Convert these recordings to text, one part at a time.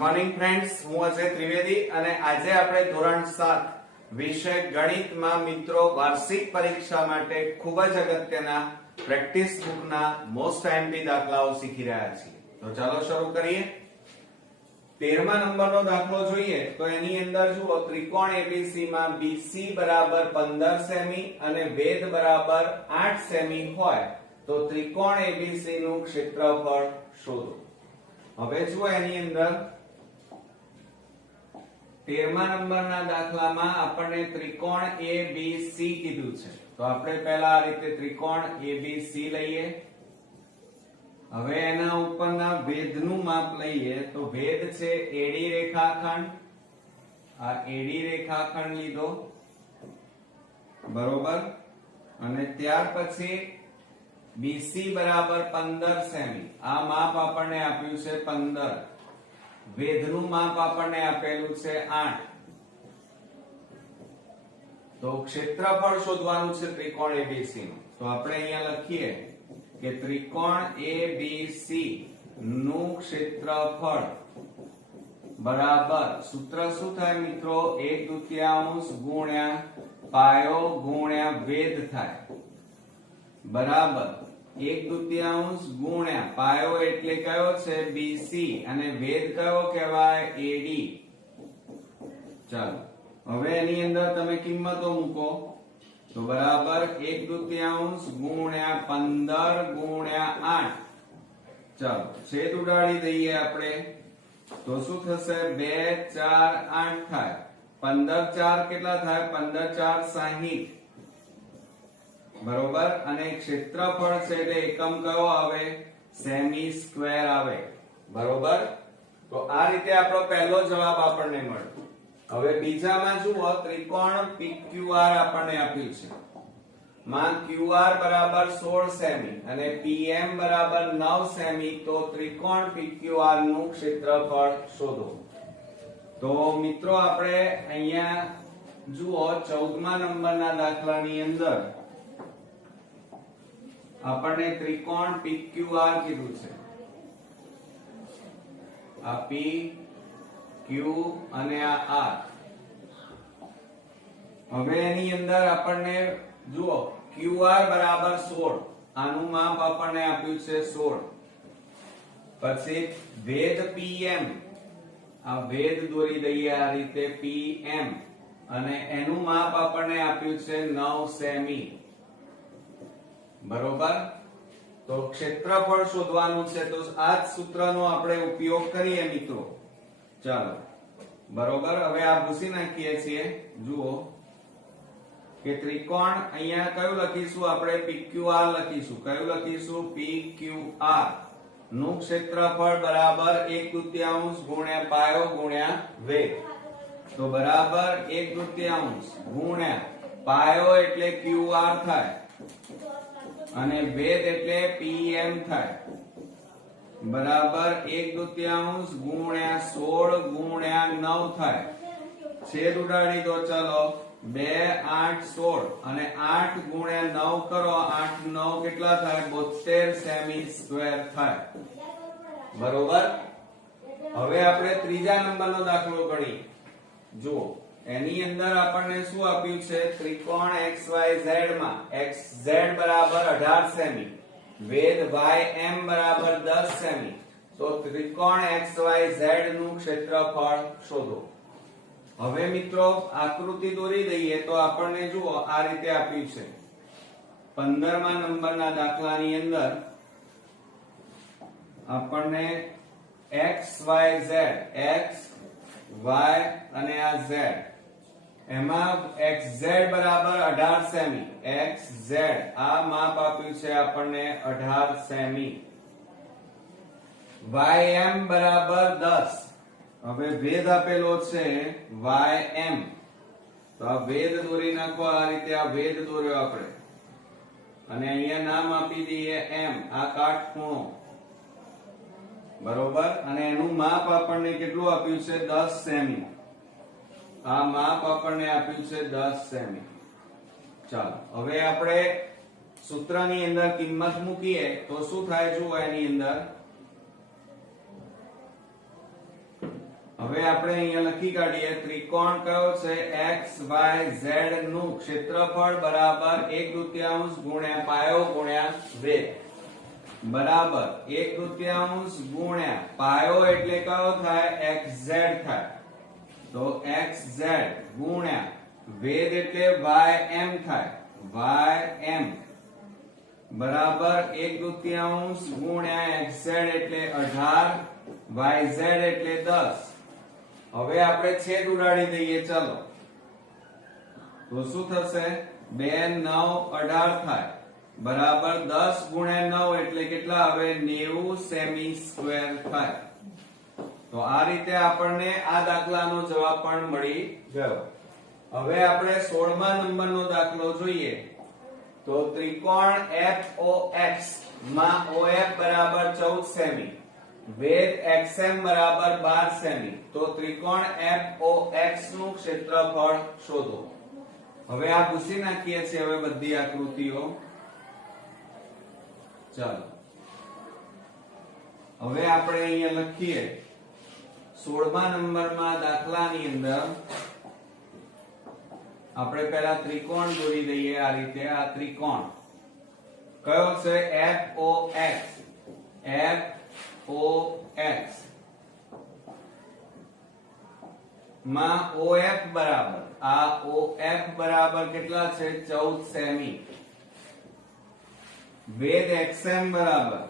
Morning friends, હું અજય ત્રિવેદી અને આજે આપણે ધોરણ 7 વિષય ગણિતમાં મિત્રો વાર્ષિક પરીક્ષા માટે ખૂબ જ અગત્યના પ્રેક્ટિસ બુકના મોસ્ટ આઈએમપી દાખલાઓ શીખી રહ્યા છીએ. તો ચાલો શરૂ કરીએ. 13મા નંબરનો દાખલો જોઈએ તો એની અંદર જુઓ, ત્રિકોણ ABC માં BC બરાબર 15 સેમી અને વેધ બરાબર 8 સેમી હોય તો ત્રિકોણ ABC નું ક્ષેત્રફળ શોધો. હવે જુઓ એની અંદર 13મા નંબરના દાખલામાં આપણને ત્રિકોણ ABC કીધું છે. તો આપણે પહેલા આ રીતે ત્રિકોણ ABC લઈએ. હવે એના ઉપરના વેધનું માપ લઈએ તો વેધ છે AD રેખાખંડ. આ AD રેખાખંડ લીધો, બરોબર. અને ત્યાર પછી BC બરાબર 15 સેમી. આ માપ આપણને આપ્યું છે 15. વેધનું માપ આપણને આપેલું છે 8. તો ક્ષેત્રફળ શોધવાનું છે ત્રિકોણ ABC નું. તો આપણે અહીંયા લખીએ કે ત્રિકોણ ABC નું ક્ષેત્રફળ બરાબર, સૂત્ર શું થાય મિત્રો, 1/2 ગુણ્યા પાયો ગુણ્યા વેધ થાય, બરાબર 1/2 ગુણ્યા પાયો એટલે કયો છે BC અને વેધ કયો કહેવાય AD. ચાલો હવે એની અંદર તમે કિંમતો મૂકો તો બરાબર 1/2 ગુણ્યા 15 ગુણ્યા 8. ચાલો છેદ ઉડાડી દઈએ આપણે તો શું થશે, 2 4 8 થાય. 15 4 કેટલા થાય, 15 4 60, બરોબર. અને ક્ષેત્રફળ છે એટલે એકમ કયો આવે, સેમી સ્ક્વેર આવે, બરોબર. તો આ રીતે આપણો પહેલો જવાબ આપણને મળ્યો. હવે બીજામાં જુઓ, ત્રિકોણ PQR આપણને આપ્યું છે. માં QR બરાબર 16 સેમી અને PM બરાબર 9 સેમી. તો ત્રિકોણ PQR નું ક્ષેત્રફળ શોધો. તો મિત્રો આપણે અહીંયા જુઓ 14મા નંબરના દાખલાની અંદર આપણને ત્રિકોણ PQR કીધું છે. આ P Q અને આ R. હવે એની અંદર આપણને જુઓ QR બરાબર 16. આનું માપ આપણને આપ્યું છે 16. પછી વેધ PM, આ વેધ દોરી દઈએ આ રીતે PM અને એનું માપ આપણને આપ્યું છે 9 સેમી, બરોબર. તો ક્ષેત્રફળ શોધવાનું છે. તો આ જ સૂત્રનો આપણે ઉપયોગ કરીએ મિત્રો. ચાલો, બરોબર. હવે આ ભૂસી નાખીએ છીએ. જુઓ કે ત્રિકોણ અહીંયા કયું લખીશું આપણે, PQR લખીશું. કયું લખીશું, PQR નું ક્ષેત્રફળ બરાબર 1/2 ગુણ્યા પાયો ગુણ્યા વેધ. તો બરાબર 1/2 ગુણ્યા પાયો એટલે QR થાય અને વેધ એટલે PM થાય, બરાબર 1/2 ગુણ્યા 16 ગુણ્યા 9 થાય. છેદ ઉડાડી દો. ચાલો 2 8 16 અને 8 ગુણ્યા 9 કરો, 8 9 કેટલા થાય, 72 સેમી સ્ક્વેર થાય, બરોબર. હવે આપણે ત્રીજા નંબરનો દાખલો ગણીએ. જુઓ એની અંદર આપણને શું આપ્યું છે, ત્રિકોણ XYZ માં XZ બરાબર 18 સેમી, વેધ YM બરાબર 10 સેમી. તો ત્રિકોણ XYZ નું ક્ષેત્રફળ શોધો. હવે મિત્રો આકૃતિ દોરી દઈએ તો આપણને જુઓ આ રીતે આપ્યું છે. 15મા નંબરના દાખલાની અંદર આપણને XYZ, X Y અને આ Z, એમાં XZ બરાબર 18 સેમી. XZ આ માપ આપ્યું છે આપણને 18 સેમી. YM બરાબર 10. હવે વેધ આપેલો છે YM. તો આ વેધ દોરી નાખો આ રીતે. આ વેધ દોર્યો આપણે અને અહીંયા નામ આપી દઈએ M. આ કાટખૂણો, બરોબર. અને એનું માપ આપણને કેટલું આપ્યું છે, 10 સેમી. આ માપ આપણને આપ્યું છે 10 સેમી. ચાલો હવે આપણે સૂત્રની અંદર કિંમત મૂકીએ તો શું થાય, જુઓ એની અંદર હવે આપણે અહીંયા લખી કાઢીએ ત્રિકોણ કયો છે x y z નું ક્ષેત્રફળ બરાબર 1/2 ગુણ્યા પાયો ગુણ્યા વેધ બરાબર 1/2 ગુણ્યા પાયો એટલે કયો થાય xz થાય તો xz ગુણ્યા વેધ એટલે ym થાય ym બરાબર 1/2 ગુણ્યા xz એટલે 18 yz એટલે 10. હવે આપણે છેદ ઉડાડી દઈએ ચાલો તો શું થશે 2 9 18 થાય બરાબર 10 ગુણ્યા 9 એટલે કેટલા આવે 90 સેમી સ્ક્વેર થાય. તો આ રીતે આપણને આ દાખલાનો જવાબ પણ મળી ગયો. હવે આપણે 16મા નંબરનો દાખલો જોઈએ તો ત્રિકોણ FOX માં OF બરાબર 14 સેમી વેધ XM બરાબર 12 સેમી તો ત્રિકોણ FOX નું ક્ષેત્રફળ શોધો. હવે આ ભૂસી નાખીએ છીએ હવે બધી આકૃતિઓ. ચાલો હવે આપણે અહીંયા લખીએ 16મા નંબરમાં દાખલાની અંદર આપણે પહેલા ત્રિકોણ દોરી દઈએ આ રીતે. આ ત્રિકોણ કયો છે FOX માં OF બરાબર આ OF બરાબર કેટલા છે 14 સેમી વેધ XM બરાબર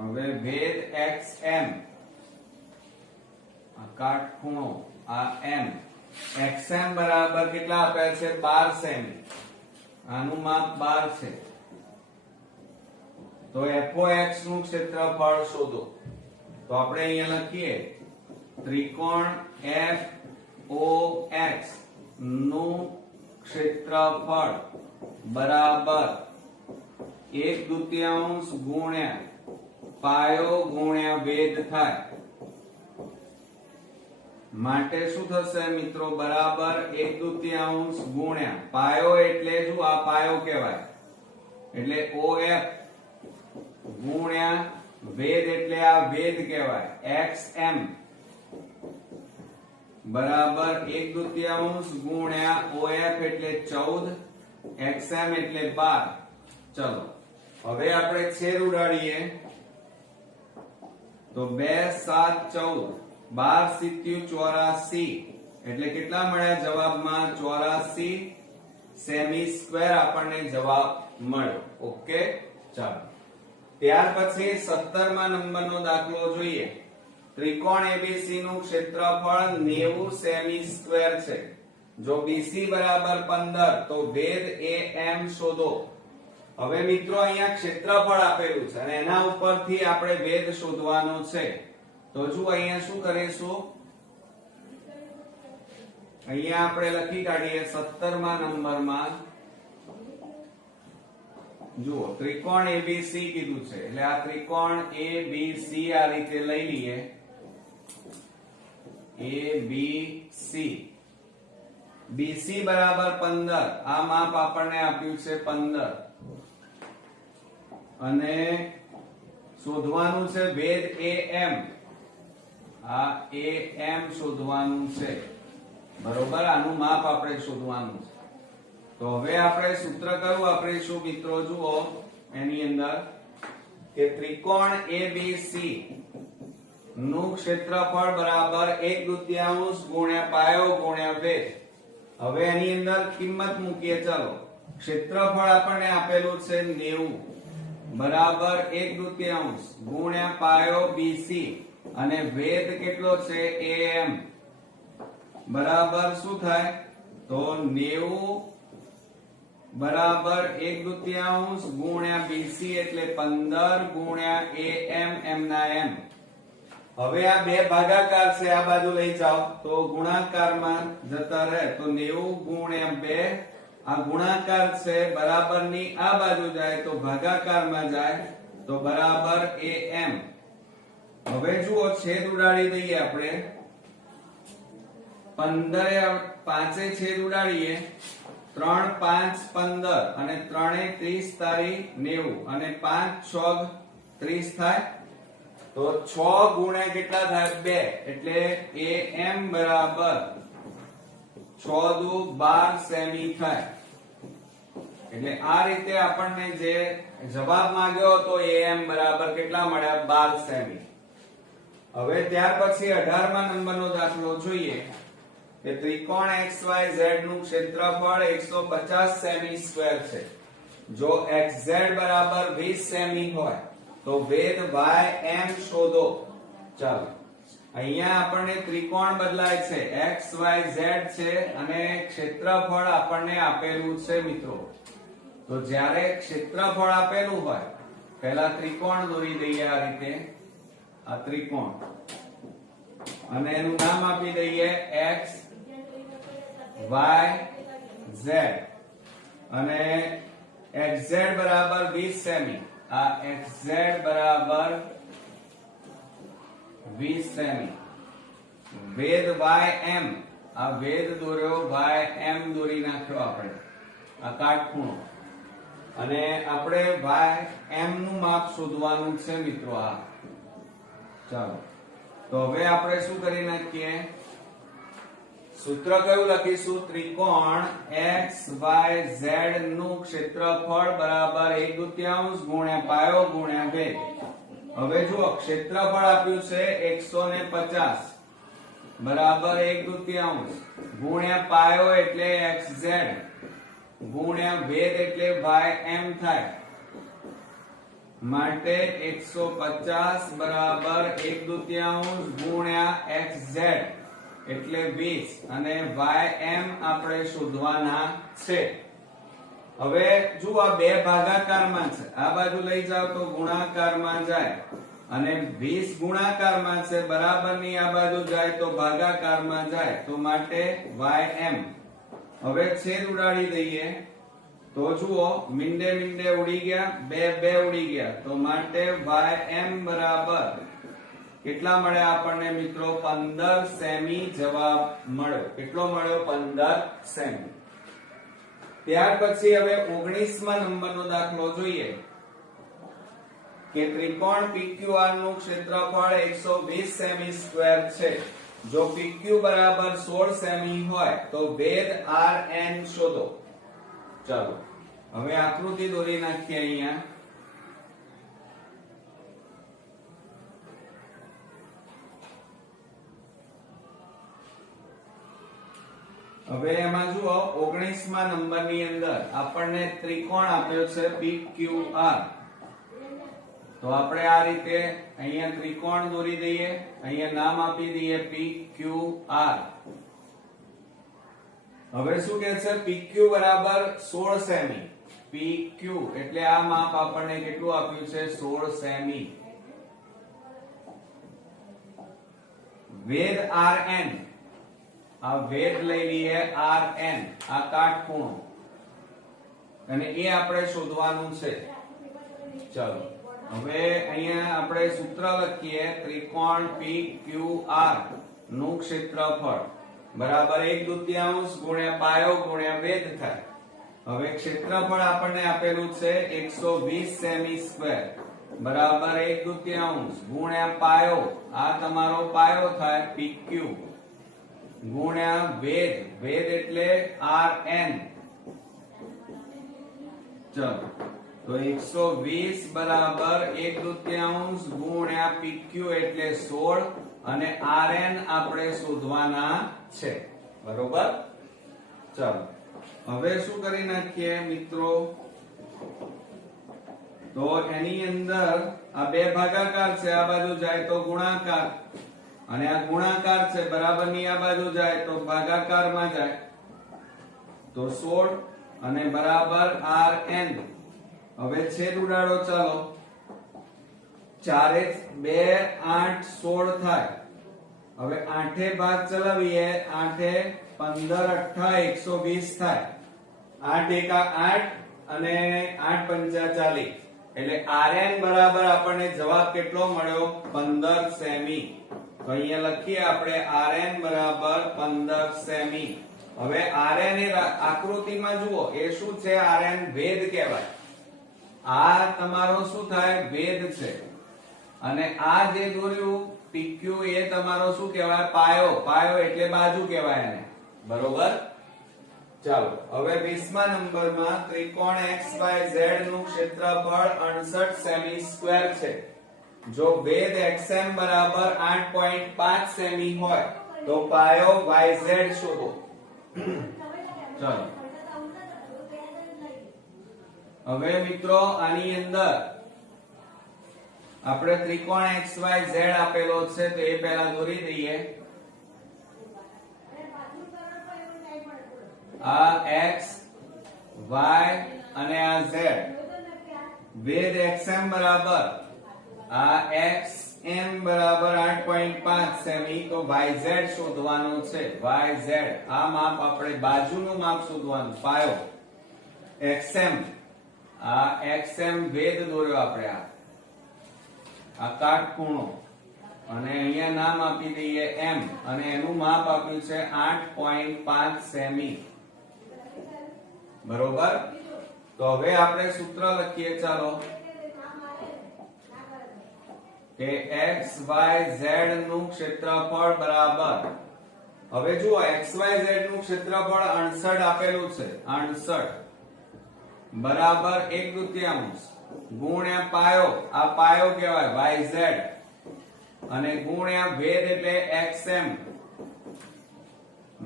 હવે વેધ XM આ કાટખૂણો આ M XM બરાબર કેટલા આપેલ છે 12 સેમી આનું માપ 12 છે તો FOX નું ક્ષેત્રફળ શોધો. તો આપણે અહીંયા લખીએ ત્રિકોણ FOX નું ક્ષેત્રફળ બરાબર 1/2 ગુણ્યા પાયો ગુણ્યા વેધ થાય માટે શું થશે મિત્રો બરાબર 1/2 ગુણ્યા પાયો એટલે શું આ પાયો કહેવાય એટલે OF ગુણ્યા વેધ એટલે આ વેધ કહેવાય XM બરાબર 1/2 ગુણ્યા OF એટલે 14 XM એટલે 12. ચલો હવે આપણે છેદ ઉડાડીએ તો 2 7 14 12 84 એટલે કેટલા મળ્યા જવાબમાં 84 સેમી સ્ક્વેર આપણને જવાબ મળ્યો. ઓકે ચાલો ત્યાર પછી 17મા નંબરનો દાખલો જોઈએ. ત્રિકોણ ABC નું ક્ષેત્રફળ 90 સેમી સ્ક્વેર છે. જો BC બરાબર 15 તો વેધ AM શોધો. હવે મિત્રો અહીંયા ક્ષેત્રફળ આપેલું છે અને એના ઉપરથી આપણે વેધ શોધવાનો છે. તો જો અહીંયા શું કરીશું અહીંયા આપણે લખી કાઢીએ 17મા નંબરમાં જુઓ ત્રિકોણ ABC કીધું છે એટલે આ ત્રિકોણ ABC આ રીતે લઈ લઈએ ABC BC બરાબર 15 આ માપ આપણને આપ્યું છે 15 અને શોધવાનું છે વેધ AM આ AM શોધવાનું છે બરોબર આનું માપ આપણે શોધવાનું છે. તો હવે આપણે સૂત્ર કયું વાપરીશું મિત્રો જુઓ એની અંદર કે ત્રિકોણ ABC નું ક્ષેત્રફળ બરાબર 1/2 ગુણ્યા પાયો ગુણ્યા વેધ. હવે એની અંદર કિંમત મૂકીએ ચાલો. ક્ષેત્રફળ આપણને આપેલું છે 90 બરાબર 1/2 ગુણ્યા પાયો BC અને વેધ કેટલો છે AM બરાબર શું થાય તો 90 બરાબર 1/2 ગુણ્યા BC એટલે 15 ગુણ્યા AM M ના M. હવે આ બે ભાગાકાર છે આ બાજુ લઈ જાઓ તો ગુણાકારમાં જતા રહે તો 90 ગુણ્યા 2 આ ગુણાકાર છે બરાબર ની આ બાજુ જાય તો ભાગાકારમાં જાય તો બરાબર AM. હવે જુઓ છેદ ઉડાડી દઈએ આપણે 15 પાંચે છેદ ઉડાડીએ 3 5 15 અને 3 30 તારી 90 અને 5 6 30 થાય તો 6 ગુણ્યા કેટલા થાય 2 એટલે am બરાબર 6 દુ 12 સેમી થાય. એટલે આ રીતે આપણને જે જવાબ માંગ્યો હતો am બરાબર કેટલા મળ્યા 12 સેમી. હવે ત્યાર પછી 18મા નંબરનો દાખલો જોઈએ કે ત્રિકોણ XYZ નું ક્ષેત્રફળ 150 સેમી સ્ક્વેર છે. જો XZ બરાબર 20 સેમી હોય તો વેધ YM શોધો. ચાલો અહીંયા આપણને ત્રિકોણ બદલાય છે, XYZ છે અને ક્ષેત્રફળ આપણને આપેલું છે મિત્રો. તો જ્યારે ક્ષેત્રફળ આપેલું હોય પહેલા ત્રિકોણ દોરી દઈએ આ રીતે, આ ત્રિકોણ, અને એનું નામ આપી દઈએ X Y Z અને XZ બરાબર 20 સેમી. આ XZ બરાબર 20 સેમી. વેધ YM, આ વેધ દોર્યો, YM દોરી નાખ્યો આપણે, આ કાટખૂણો, અને આપણે YM નું માપ શોધવાનું છે મિત્રો. આ ચાલો તો હવે આપણે શું કરી નાખીએ, સૂત્ર કયું લખીશું, ત્રિકોણ XYZ નું ક્ષેત્રફળ બરાબર 1/2 ગુણ્યા પાયો ગુણ્યા વેધ. હવે જુઓ ક્ષેત્રફળ આપ્યું છે 150 બરાબર 1/2 ગુણ્યા પાયો એટલે XZ ગુણ્યા વેધ એટલે YM થાય. માટે 150 બરાબર 1/2 ગુણ્યા XZ એટલે 20 અને YM આપણે શોધવાના છે. હવે જો આ બે ભાગાકારમાં છે, આ બાજુ લઈ જાવ તો ગુણાકારમાં જાય, અને 20 ગુણાકારમાં છે, બરાબરની આ બાજુ જાય તો ભાગાકારમાં જાય, તો માટે YM. હવે છેદ ઉડાડી દઈએ તો જુઓ મીંડે મીંડે ઉડી ગયા, બે ઉડી ગયા, તો માટે YM બરાબર કેટલા મળ્યા આપણને મિત્રો 15 સેમી જવાબ મળ્યો. કેટલો મળ્યો 15 સેમી. ત્યાર પછી હવે 19મા નંબરનો દાખલો જોઈએ કે ત્રિકોણ PQR નું ક્ષેત્રફળ 120 સેમી સ્ક્વેર છે. જો PQ બરાબર 16 સેમી હોય તો વેધ RN શોધો. ચાલો હવે આકૃતિ દોરી નાખીએ અહીંયા. હવે એમાં જુઓ 19મા નંબરની અંદર આપણને ત્રિકોણ આપ્યો છે PQR. તો આપણે આ રીતે અહીંયા ત્રિકોણ દોરી દઈએ, અહીંયા નામ આપી દઈએ PQR. હવે શું કહે છે, PQ બરાબર 16 સેમી. PQ એટલે આ માપ આપણને કેટલું આપ્યું છે 16 સેમી. વેધ RN, આ વેધ લઈ લઈએ RN, આ કાટખૂણો, અને એ આપણે શોધવાનું છે. ચાલો હવે અહીંયા આપણે સૂત્ર લખીએ, ત્રિકોણ PQR નું ક્ષેત્રફળ બરાબર 1/2 ગુણ્યા પાયો ગુણ્યા વેધ થાય. હવે ક્ષેત્રફળ આપણને આપેલું છે 120 સેમી સ્ક્વેર બરાબર 1/2 ગુણ્યા પાયો, આ તમારો પાયો થાય PQ ગુણ્યા વેધ, વેધ એટલે RN. ચલો તો 120 બરાબર 1/2 ગુણ્યા PQ એટલે 16 અને RN આપણે શોધવાના છે. બરોબર. ચાલો હવે શું કરી નાખીએ મિત્રો, તો એની અંદર આ બે ભાગાકાર છે, આ બાજુ જાય તો ગુણાકાર, અને આ ગુણાકાર છે, બરાબરની આ બાજુ જાય તો ભાગાકારમાં જાય, તો 16 અને બરાબર RN. હવે છેદ ઉડાડો. ચાલો 4 2 8 16 થાય. હવે 8 ભાગ ચલાવીએ, 8 15 18 120 થાય. 8 1 8 અને 8 5 40, એટલે RN બરાબર આપણને જવાબ કેટલો મળ્યો 15 સેમી. તો અહીંયા લખીએ આપણે RN બરાબર 15 સેમી. હવે RN એ આકૃતિમાં જુઓ એ શું છે, RN વેધ કહેવાય. આ તમારો શું થાય વેધ છે, અને આ જે દોર્યું PQ એ તમારો શું કહેવાય? પાયો. પાયો એટલે બાજુ કહેવાય એને. બરોબર? ચાલો હવે 20મા નંબરમાં ત્રિકોણ XYZ નું ક્ષેત્રફળ 68 સેમી સ્ક્વેર છે. જો વેધ XM બરાબર 8.5 સેમી હોય તો પાયો YZ શોધો. ચાલો હવે મિત્રો આની અંદર આપણે ત્રિકોણ XYZ આપેલો છે તો એ પહેલા દોરી દઈએ. આ X Y અને આ Z વેધ XM બરાબર આ XM બરાબર 8.5 સેમી તો YZ શોધવાનું છે. YZ આ માપ આપણે બાજુનું માપ શોધવાનું. પાયો XM આ XM વેધ દોર્યો આપણે આ કાટખૂણો અને અહીંયા નામ આપી દઈએ M અને એનું માપ આપ્યું છે 8.5 સેમી. બરોબર? તો હવે આપણે સૂત્ર લખીએ. ચાલો કે XYZ નું ક્ષેત્રફળ બરાબર, હવે જુઓ XYZ નું ક્ષેત્રફળ 68 આપેલું છે. 68 બરાબર 1/2 ગુણ્યા પાયો. આ પાયો કહેવાય YZ અને ગુણ્યા વેધ એટલે XM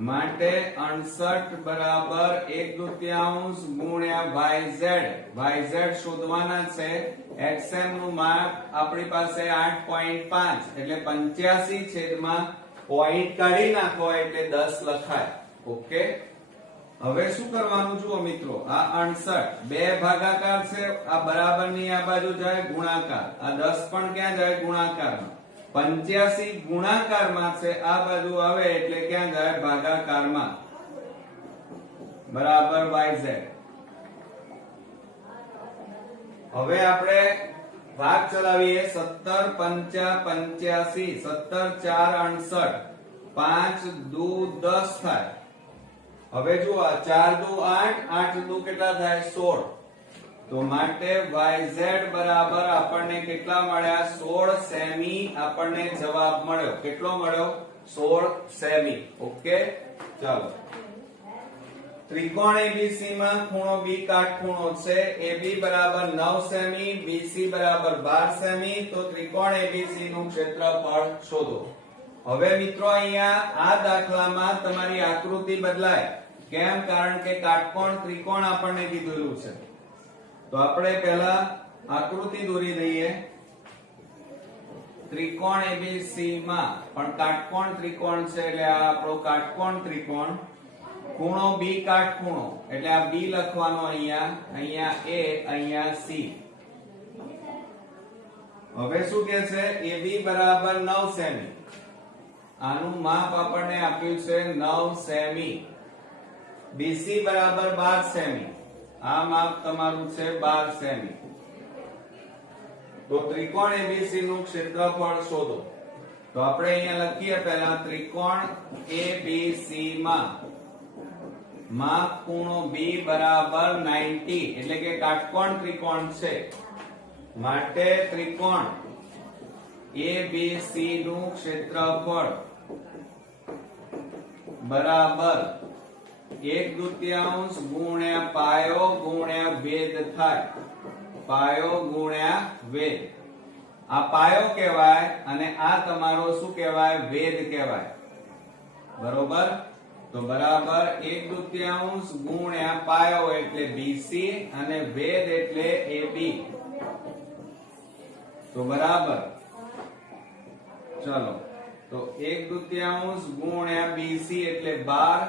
માટે 68 બરાબર 1/2 ગુણ્યા YZ. YZ શોધવાના છે. XM નું માપ આપણી પાસે 8.5 એટલે 85 છેદમાં પોઈન્ટ કાઢી નાખો એટલે 10 લખાય. ઓકે હવે શું કરવાનું જુઓ મિત્રો, આ 68 બે ભાગાકાર છે. આ બરાબર ની આ બાજુ જાય ગુણાકાર. આ 10 પણ ક્યાં જાય? ગુણાકારમાં. 85 ગુણાકારમાં છે. આ બાજુ આવે એટલે ક્યાં જાય? ભાગાકારમાં. બરાબર YZ. હવે આપણે ભાગ ચલાવીએ. 17 5 85 17 4 68 5 2 10 થાય. હવે જુઓ 4 2 8 8 2 કેટલા થાય? 16. તો માટે YZ બરાબર આપણને કેટલા મળ્યા? 16 સેમી આપણને જવાબ મળ્યો. કેટલો મળ્યો? 16 સેમી. ઓકે ચાલો ત્રિકોણ ABC માં ખૂણો B કાટખૂણો છે. AB બરાબર 9 સેમી, BC બરાબર 12 સેમી. તો ત્રિકોણ ABC નું ક્ષેત્રફળ શોધો. હવે મિત્રો અહીંયા આ દાખલામાં તમારી આકૃતિ બદલાય. કેમ? કારણ કે કાટકોણ ત્રિકોણ આપણને કીધેલું છે. તો આપણે પહેલા આકૃતિ દોરી દઈએ. ત્રિકોણ ABC માં પણ કાટકોણ ત્રિકોણ છે એટલે આ આપણો કાટકોણ ત્રિકોણ. ખૂણો B કાટખૂણો એટલે આ B લખવાનો અહીંયા, અહીંયા A, અહીંયા C. હવે શું કહે છે? AB બરાબર 9 સેમી. આનું માપ આપણને આપ્યું છે 9 સેમી. BC બરાબર 12 સેમી. આ માપ તમારું છે 12 સેમી. તો ત્રિકોણ ABC નું ક્ષેત્રફળ શોધો. તો આપણે અહીંયા લખીએ પહેલા ત્રિકોણ ABC માં માપ ખૂણો B બરાબર 90 એટલે કે કાટકોણ ત્રિકોણ છે. માટે ત્રિકોણ ABC નું ક્ષેત્રફળ બરાબર 1/2 ગુણ્યા પાયો ગુણ્યા વેધ થાય. પાયો ગુણ્યા વેધ. આ પાયો કહેવાય અને આ તમારો શું કહેવાય? વેધ કહેવાય. બરોબર? તો બરાબર 1/2 ગુણ્યા પાયો એટલે BC અને વેધ એટલે AB. તો બરાબર ચલો તો 1/2 ગુણ્યા BC એટલે 12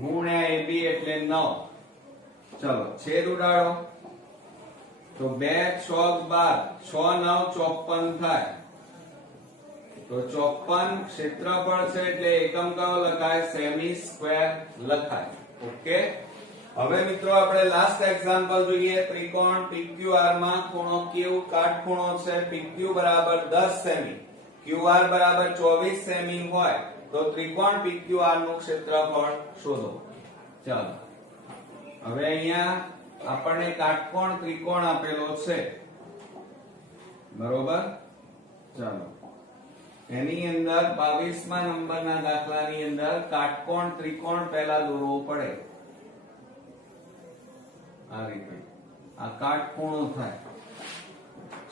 ગુણ્યા AB એટલે 9. ચલો છેદ ઉડાડો. તો 2 6 12 6 9 54 થાય. તો 54 ક્ષેત્રફળ છે એટલે એકમ કયો લખાય? સેમી સ્ક્વેર લખાય. ઓકે હવે મિત્રો આપણે લાસ્ટ એક્ઝામ્પલ જોઈએ. ત્રિકોણ PQR માં ખૂણો Q કાટખૂણો છે. PQ બરાબર 10 સેમી, QR બરાબર 24 સેમી હોય તો ત્રિકોણ PQR નું ક્ષેત્રફળ શોધો. ચાલો હવે અહીંયા આપણને કાટકોણ ત્રિકોણ આપેલો છે. બરોબર? ચાલો એની અંદર 22મા નંબરના દાખલાની અંદર કાટકોણ ત્રિકોણ પહેલા દોરવો પડે. આ રીતે આ કાટખૂણો થાય.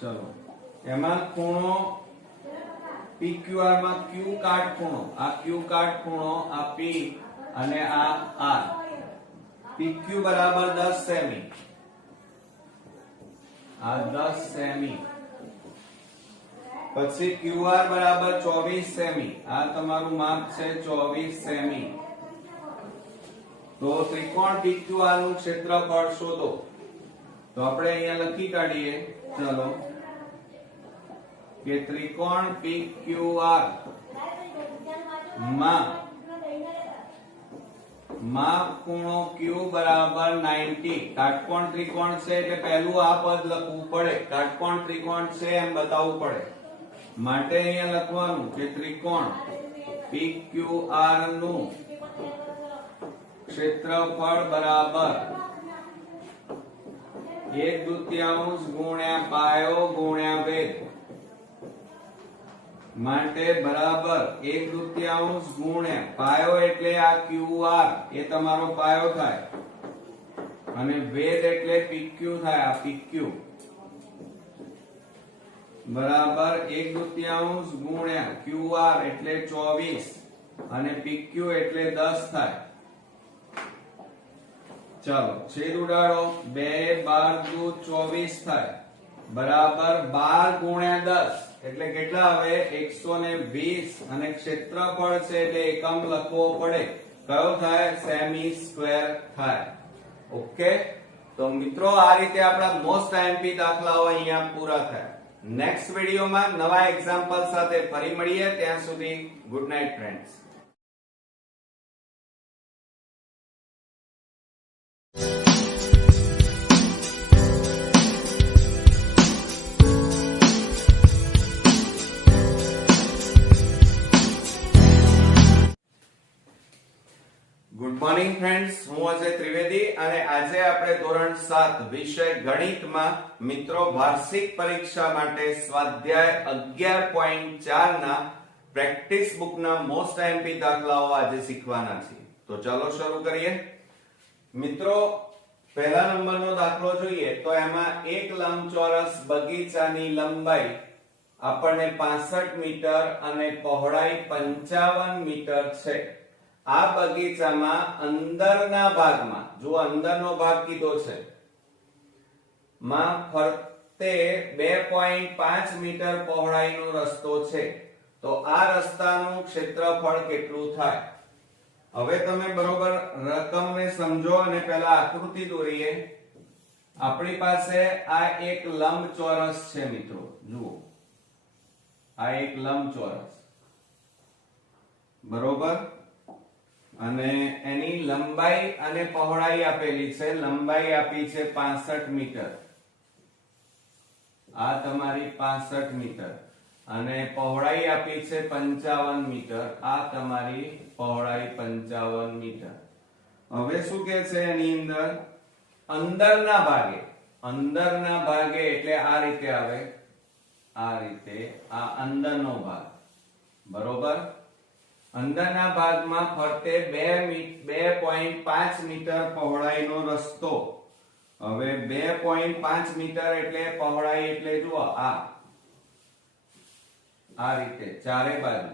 ચલો એમાં ખૂણો PQR માં Q કાટખૂણો, આ Q કાટખૂણો, આ P અને આ R. PQ બરાબર 10 સેમી, આ 10 સેમી. પછી QR બરાબર 24 સેમી, આ તમારું માપ છે 24 સેમી. તો ત્રિકોણ PQR નું ક્ષેત્રફળ શોધો. તો આપણે અહીંયા લખી કાઢીએ. ચલો કે ત્રિકોણ PQR માં માપ ખૂણો Q બરાબર 90. કાટકોણ ત્રિકોણ છે એટલે પહેલું આ પદ લખવું પડે. કાટકોણ ત્રિકોણ છે એમ બતાવવું પડે માટે અહીંયા લખવાનું કે ત્રિકોણ PQR નું ક્ષેત્રફળ બરાબર 1/2 ગુણ્યા પાયો ગુણ્યા વેગ. માટે બરાબર 1/2 ગુણ્યા પાયો એટલે આ QR એ તમારો પાયો થાય અને વેગ એટલે PQ થાય, આ PQ બરાબર 1/2 ગુણ્યા QR એટલે 24 અને PQ એટલે 10 થાય. ચાલો છેદ ઉડાડો. 2 12 24 થાય બરાબર 12 ગુણ્યા 10 એટલે કેટલા આવે 120 અને ક્ષેત્રફળ છે એટલે એકમ લખવો પડે. કયો થાય? સેમી સ્ક્વેર થાય. ઓકે, તો મિત્રો આ રીતે આપણા મોસ્ટ આઈએમપી દાખલાઓ અહીંયા પૂરા થયા. નેક્સ્ટ વિડિયોમાં નવા એક્ઝામ્પલ સાથે ફરી મળીએ. ત્યાં સુધી good night friends. Good morning friends, હું અજય ત્રિવેદી અને આજે આપણે ધોરણ 7 વિષય ગણિતમાં મિત્રો વાર્ષિક પરીક્ષા માટે સ્વાધ્યાય 11.4 ના પ્રેક્ટિસ બુકના મોસ્ટ આઈએમપી દાખલાઓ આજે શીખવાના છીએ. તો ચાલો શરૂ કરીએ. મિત્રો પહેલા નંબરનો દાખલો જોઈએ તો એમાં એક લંબચોરસ બગીચાની લંબાઈ આપણને 65 મીટર અને પહોળાઈ 55 મીટર છે. આ બગીચામાં અંદરના ભાગમાં, જો અંદરનો ભાગ કીધો છે, માં ફરતે 2.5 મીટર પહોળાઈનો રસ્તો છે. તો આ રસ્તાનું ક્ષેત્રફળ કેટલું થાય? હવે તમે બરોબર રકમને સમજો અને પહેલા આકૃતિ દોરીએ. આપણી પાસે આ એક લંબચોરસ છે મિત્રો, જુઓ આ એક લંબચોરસ, બરોબર, અને એની લંબાઈ અને પહોળાઈ આપેલી છે. લંબાઈ આપી છે 65 મીટર, આ તમારી 65 મીટર, અને પહોળાઈ આપી છે 55 મીટર, આ તમારી પહોળાઈ 55 મીટર. હવે શું કે છે એની અંદર અંદરના ભાગે એટલે આ રીતે આવે, આ રીતે, આ અંદરનો ભાગ, બરોબર. અંદરના ભાગમાં ફરતે 2.5 મીટર પહોળાઈનો રસ્તો. હવે 2.5 મીટર એટલે પહોળાઈ એટલે જુઓ આ રીતે ચારે બાજુ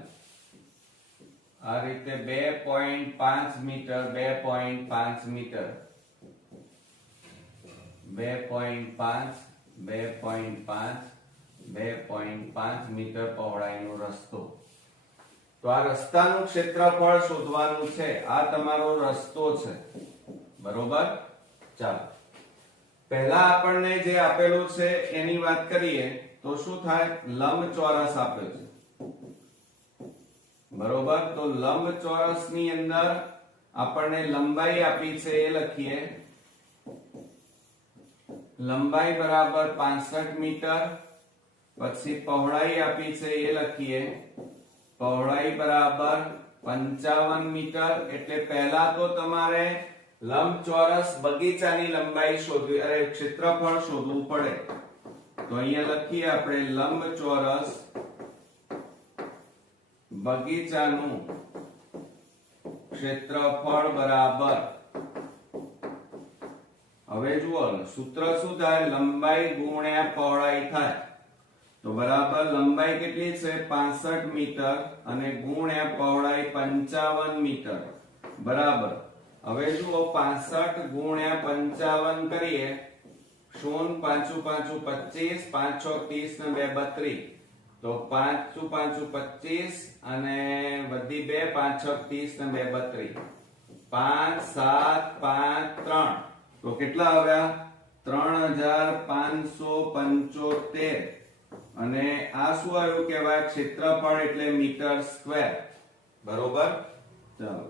આ રીતે 2.5 મીટર, 2.5 મીટર, 2.5, 2.5, 2.5 મીટર પહોળાઈનો રસ્તો. તો આ રસ્તાનું ક્ષેત્રફળ શોધવાનું છે. આ તમારો રસ્તો છે, બરોબર. ચાલો પહેલા આપણને જે આપેલું છે એની વાત કરીએ તો શું થાય? લંબચોરસ આપ્યો છે, બરોબર. તો લંબચોરસની અંદર આપણને લંબાઈ આપી છે એ લખીએ. લંબાઈ બરાબર 65 મીટર. પછી પહોળાઈ આપી છે એ લખીએ. પહોળાઈ બરાબર 55 મીટર. એટલે પહેલા તો તમારે લંબચોરસ બગીચાની લંબાઈ શોધવી, ક્ષેત્રફળ શોધવું પડે. તો અહીંયા લખીએ આપણે લંબચોરસ બગીચાનું ક્ષેત્રફળ બરાબર, હવે જુઓ સૂત્ર શું થાય, લંબાઈ ગુણ્યા પહોળાઈ થાય. તો બરાબર લંબાઈ કેટલી છે 65 મીટર અને ગુણ્યા પહોળાઈ 55 મીટર બરાબર. હવે જુઓ 65 ગુણ્યા 55 કરીએ, 0 5 5 25, 5 6 30 ને 2 32, તો 5 5 25 અને વધી 2, 5 6 30 ને 2 32, 5 7 5 3, તો કેટલા આવ્યા 3575. અને આ શું આવ્યું કહેવાય, ક્ષેત્રફળ એટલે મીટર સ્ક્વેર બરોબર. ચાલો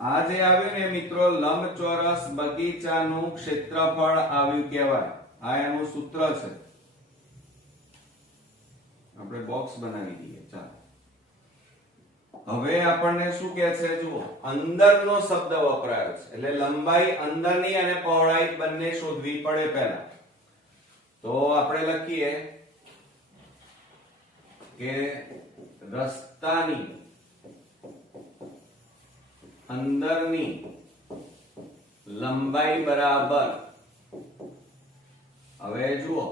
આ જે આવ્યું ને મિત્રો લંબચોરસ બગીચાનું ક્ષેત્રફળ આવ્યું કહેવાય. આ એનું સૂત્ર છે. આપણે બોક્સ બનાવી દઈએ. ચાલો હવે આપણને શું કહે છે, જુઓ અંદરનો શબ્દ વપરાયો છે એટલે લંબાઈ અંદરની અને પહોળાઈ બંને શોધવી પડે પહેલા. તો આપણે લખીએ કે રસ્તાની અંદરની લંબાઈ બરાબર, હવે જુઓ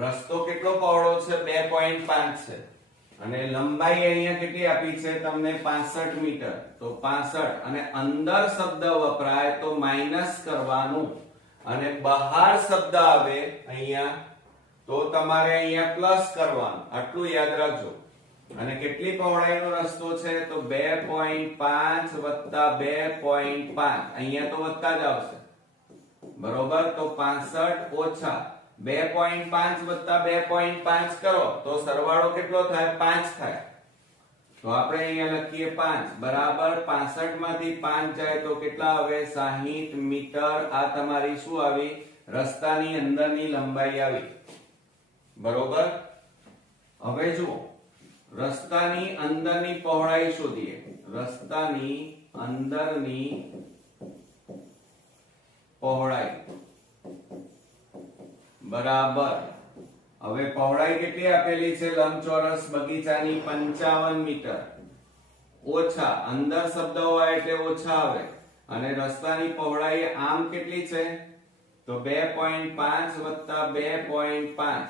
રસ્તો કેટલો પહોળો છે 2.5 છે અને લંબાઈ અહીંયા કેટલી આપી છે તમને 65 મીટર, તો 65 અને અંદર શબ્દ વપરાય તો માઈનસ કરવાનું અને બહાર શબ્દ આવે અહીંયા તો તમારે અહીંયા પ્લસ કરવાનું. આટલું યાદ રાખજો. અને કેટલી પહોળાઈનો રસ્તો છે તો 2.5 વત્તા 2.5, અહીંયા તો વત્તા જ આવશે બરોબર. તો 65 ઓછા 2.5 વત્તા 2.5 કરો તો સરવાળો કેટલો થાય 5 થાય. તો આપણે અહીંયા લખીએ 5 બરાબર 65 માંથી 5 જાય તો કેટલા આવે 60 મીટર. આ તમારી શું આવી, રસ્તાની અંદરની લંબાઈ આવી બરોબર. હવે જુઓ રસ્તાની અંદરની પહોળાઈ શોધીએ. રસ્તાની અંદરની પહોળાઈ બરાબર, હવે પહોળાઈ કેટલી આપેલી છે લંબચોરસ બગીચાની 55 મીટર ઓછા અંદર શબ્દ હોય એટલે ઓછા આવે અને રસ્તાની પહોળાઈ આમ કેટલી છે તો 2.5 વત્તા 2.5,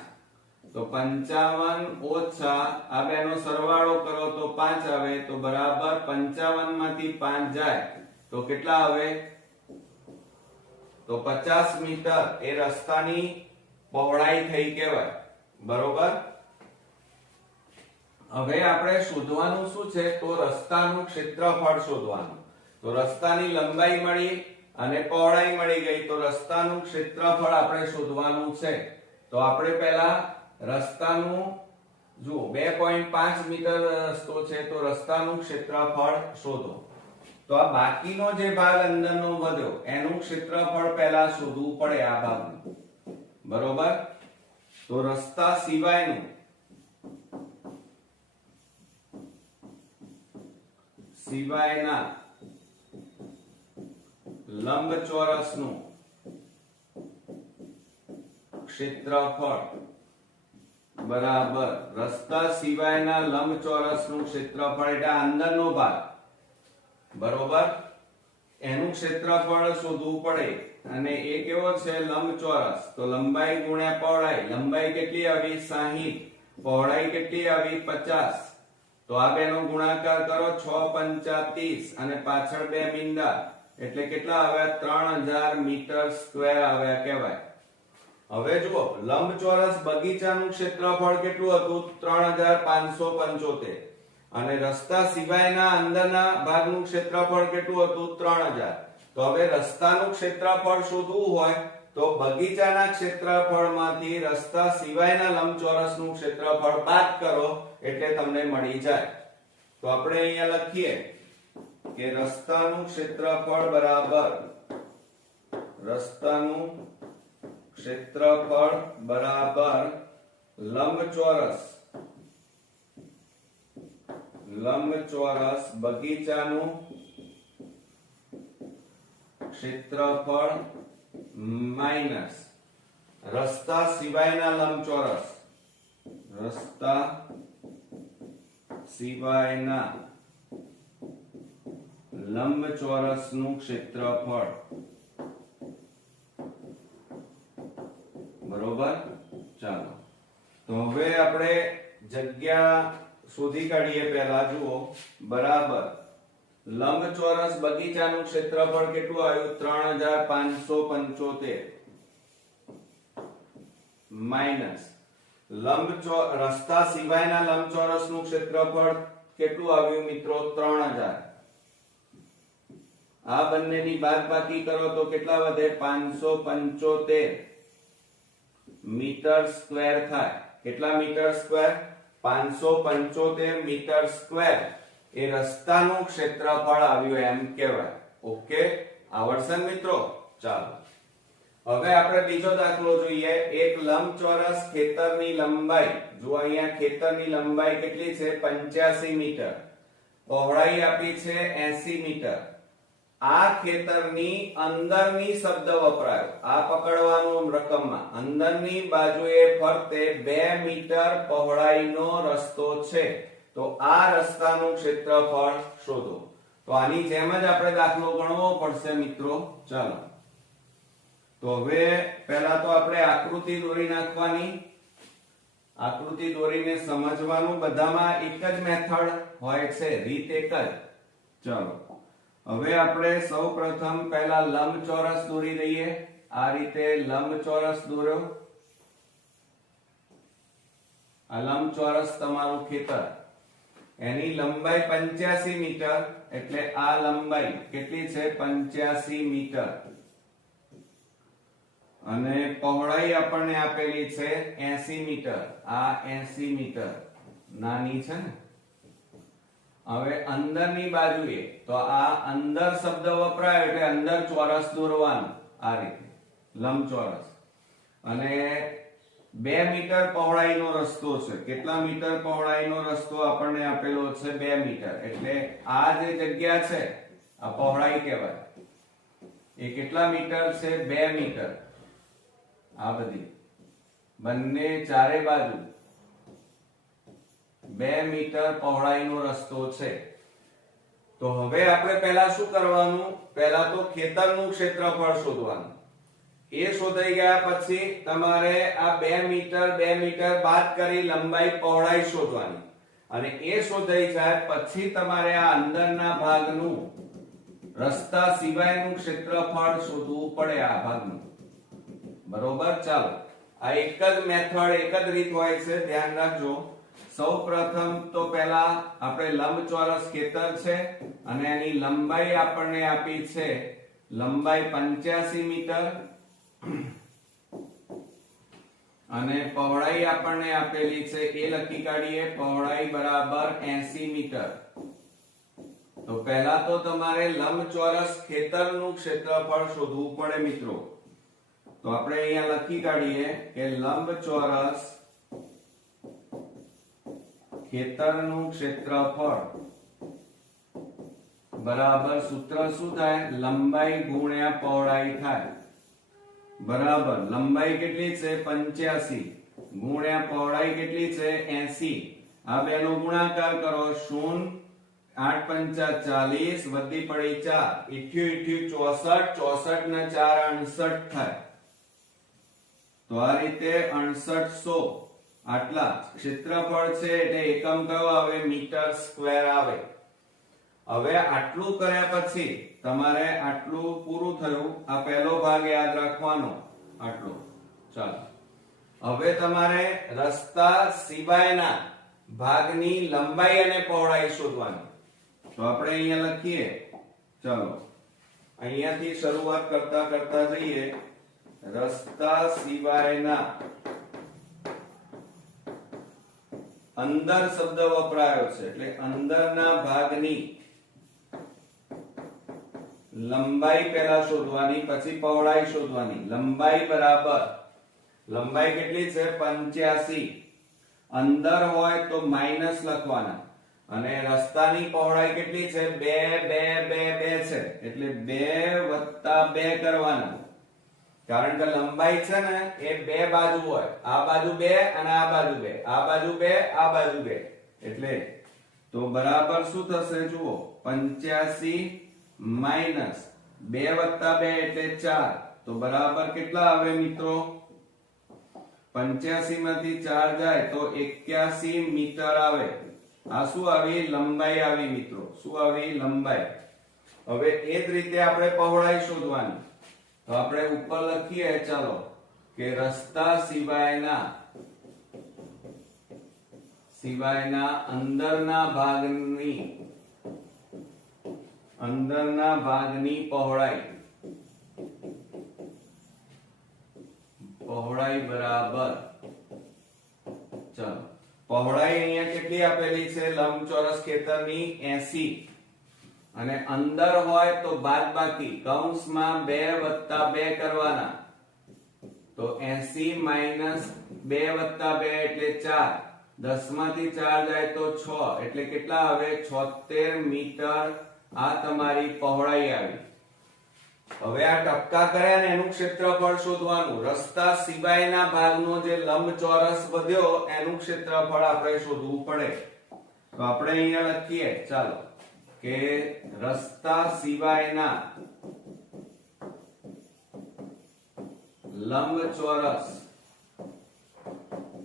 તો 55 ઓછા આ બેનો સરવાળો કરો તો 5 આવે. તો બરાબર 55 માંથી 5 જાય તો કેટલા આવે તો 50 મીટર. એ રસ્તાની પહોળાઈ થઈ કહેવાય બરોબર. હવે આપણે શોધવાનું શું છે તો રસ્તાનું ક્ષેત્રફળ શોધવાનું. તો રસ્તાની લંબાઈ મળી અને પહોળાઈ મળી ગઈ તો રસ્તાનું ક્ષેત્રફળ આપણે શોધવાનું છે. તો આપણે પહેલા રસ્તાનું જુઓ 2.5 મીટર રસ્તો છે તો રસ્તાનું ક્ષેત્રફળ શોધો. તો આ બાકીનો જે ભાગ અંદરનો વધ્યો એનું ક્ષેત્રફળ પહેલા શોધવું પડે આ ભાગનું બરોબર. તો રસ્તા સિવાયના લંબચોરસનું ક્ષેત્રફળ બરાબર, રસ્તા સિવાયના લંબચોરસનું ક્ષેત્રફળ એટલે અંદરનો ભાગ બરોબર, એનું ક્ષેત્રફળ શોધવું પડે. અને એ કેવો છે લંબચોરસ, તો લંબાઈ ગુણ્યા પહોળાઈ. લંબાઈ કેટલી આવી 60, પહોળાઈ કેટલી આવી 50. તો આ બેનો ગુણાકાર કરો 6 5 30 અને પાછળ બે મીંડા એટલે કેટલા આવ્યા 3000 મીટર સ્ક્વેર આવ્યા કહેવાય. હવે જુઓ લંબચોરસ બગીચાનું ક્ષેત્રફળ કેટલું હતું 3575 અને રસ્તા સિવાયના અંદરના ભાગનું ક્ષેત્રફળ કેટલું હતું 3000. તો હવે રસ્તાનું ક્ષેત્રફળ શોધવું હોય તો બગીચાના ક્ષેત્રફળમાંથી રસ્તા સિવાયના લંબચોરસનું ક્ષેત્રફળ બાદ કરો એટલે તમને મળી જાય. તો આપણે અહીંયા લખીએ કે રસ્તાનું ક્ષેત્રફળ બરાબર, રસ્તાનું ક્ષેત્રફળ બરાબર લંબચોરસ બગીચાનું ક્ષેત્રફળ માઈનસ રસ્તા સિવાયના લંબચોરસ, રસ્તા સિવાયના લંબચોરસનું ક્ષેત્રફળ. બરોબર. ચાલો તો હવે આપણે જગ્યા શોધી કાઢીએ. પહેલા જુઓ, બરાબર લંબચોરસ બગીચાનું ક્ષેત્રફળ કેટલું આવ્યું? 3575 માઈનસ રસ્તા સિવાયના લંબચોરસનું ક્ષેત્રફળ કેટલું આવ્યું મિત્રો? 3000. આ બંનેની બાદબાકી કરો તો કેટલા વધે? 575 મીટર સ્ક્વેર થાય. કેટલા મીટર સ્ક્વેર? 575 મીટર સ્ક્વેર એ રસ્તાનું ક્ષેત્રફળ આવ્યું એમ કહેવાય. ઓકે, આવડશે મિત્રો? ચાલો હવે આપણે બીજો દાખલો જોઈએ. એક લંબચોરસ ખેતરની લંબાઈ, જો અહીંયા ખેતરની લંબાઈ કેટલી છે? 85 મીટર. પહોળાઈ આપી છે 80 મીટર. આ ખેતરની અંદરની શબ્દ વપરાયો. આ પકડવાનું રકમમાં અંદરની બાજુએ ફરતે 2 મીટર પહોળાઈનો રસ્તો છે. તો આ રસ્તાનું ક્ષેત્રફળ શોધો. તો આની જેમ જ આપણે દાખલો ગણવો પડશે મિત્રો. ચાલો તો હવે પહેલા તો આપણે આકૃતિ દોરી નાખવાની. આકૃતિ દોરીને સમજવાનું. બધામાં એક જ મેથડ હોય છે, રીત એક જ. ચાલો હવે આપણે સૌપ્રથમ પહેલા લંબચોરસ દોરી દઈએ. આ રીતે લંબચોરસ દોર્યો. આ લંબચોરસ તમારું ખેતર, એની લંબાઈ 85 મીટર, એટલે આ લંબાઈ કેટલી છે? 85 મીટર. અને પહોળાઈ આપણને આપેલી છે 80 મીટર. આ 80 મીટર નાની છે ને. હવે અંદરની બાજુએ, તો આ અંદર શબ્દ વપરાય એટલે અંદર ચોરસ દોરવાનું. આ રીતે લંબચોરસ. અને 2 મીટર પહોળાઈનો રસ્તો છે. કેટલા મીટર પહોળાઈનો રસ્તો આપણને આપેલો છે? 2 મીટર. એટલે આ જે જગ્યા છે આ પહોળાઈ કહેવાય. એ કેટલા મીટર છે? 2 મીટર. આ બધી બંને ચારે બાજુ 2 મીટર પહોળાઈનો રસ્તો છે. તો હવે આપણે પહેલા શું કરવાનું? પહેલા તો ખેતરનું ક્ષેત્રફળ શોધવાનું. એ શોધાઈ ગયા પછી તમારે આ 2 મીટર બાદ કરી લંબાઈ પહોળાઈ શોધવાની. અને એ શોધાઈ જાય પછી તમારે આ અંદરના ભાગનું રસ્તા સિવાયનું ક્ષેત્રફળ શોધવું પડે. આ ભાગનું. બરોબર. ચાલો આ એક જ મેથડ, એક જ રીત હોય છે, ધ્યાન રાખજો. સૌપ્રથમ તો પહેલા આપણે લંબચોરસ ખેતર છે અને એની લંબાઈ આપણને આપી છે, લંબાઈ 85 મીટર અને પહોળાઈ આપણને આપેલી છે એ લખી કાઢીએ. પહોળાઈ બરાબર 80 મીટર. તો પહેલા તો તમારે લંબચોરસ ખેતરનું ક્ષેત્રફળ શોધવું પડે મિત્રો. તો આપણે અહીંયા લખી કાઢીએ કે લંબચોરસ ખેતરનું ક્ષેત્રફળ બરાબર સૂત્ર શું થાય? લંબાઈ ગુણ્યા પહોળાઈ થાય. બરાબર લંબાઈ કેટલી છે? 85 ગુણ્યા પહોળાઈ કેટલી છે? 80. આ બેનો ગુણાકાર કરો. 0 8 5 40 વધી પડી 4 88 64 64 ને 4 68 થાય. તો આ રીતે 6800 આટલા ક્ષેત્રફળ છે. એટલે એકમ કયો આવે? મીટર સ્ક્વેર આવે. હવે આટલું કર્યા પછી તમારે આટલું પૂરું થયું. આ પહેલો ભાગ યાદ રાખવાનો આટલો. ચાલો હવે તમારે રસ્તા સિવાયના ભાગની લંબાઈ અને પહોળાઈ શોધવાની. તો આપણે અહીંયા લખીએ. ચાલો અહીંયાથી શરૂઆત કરતા કરતા જઈએ. રસ્તા સિવાયના, અંદર શબ્દ વપરાયો છે એટલે અંદરના ભાગની લંબાઈ પહેલા શોધવાની, પછી પહોળાઈ શોધવાની. લંબાઈ બરાબર, લંબાઈ કેટલી છે? 85. અંદર હોય તો માઈનસ લખવાના. અને રસ્તાની પહોળાઈ કેટલી છે? 2 2 2 2 છે. એટલે 2 + 2 કરવાના. કારણ કે લંબાઈ છે ને એ 2 બાજુ હોય. આ બાજુ 2 અને આ બાજુ 2. આ બાજુ 2 આ બાજુ 2. એટલે તો બરાબર શું થશે જુઓ 85 માઈનસ 2 વત્તા 2 એટલે 4 તો બરાબર કેટલા આવે મિત્રો 85 માંથી 4 જાય તો 81 મીટર આવે આ શું આવી લંબાઈ આવી મિત્રો શું આવી લંબાઈ હવે એ જ રીતે આપણે પહોળાઈ શોધવાની તો આપણે ઉપર લખીએ ચાલો કે રસ્તા સિવાયના અંદરના ભાગની પહોળાઈ બરાબર ચાલો પહોળાઈ અહીંયા કેટલી આપેલી છે લંબચોરસ ખેતરની 80 અને અંદર હોય તો બાદબાકી કૌંસમાં 2 વત્તા 2 કરવાના તો 80 માઈનસ 2 વત્તા 2 એટલે 4 10 માંથી 4 જાય તો 6 એટલે કેટલા આવે 76 મીટર આ તમારી પહોળાઈ આવી હવે આ ટપકા કર્યા ને એનું ક્ષેત્રફળ શોધવાનું રસ્તા સિવાયના ભાગનો જે લંબચોરસ વધ્યો એનું ક્ષેત્રફળ આપણે શોધવું પડે તો આપણે અહીંયા લખીએ ચાલો કે રસ્તા સિવાયના લંબચોરસ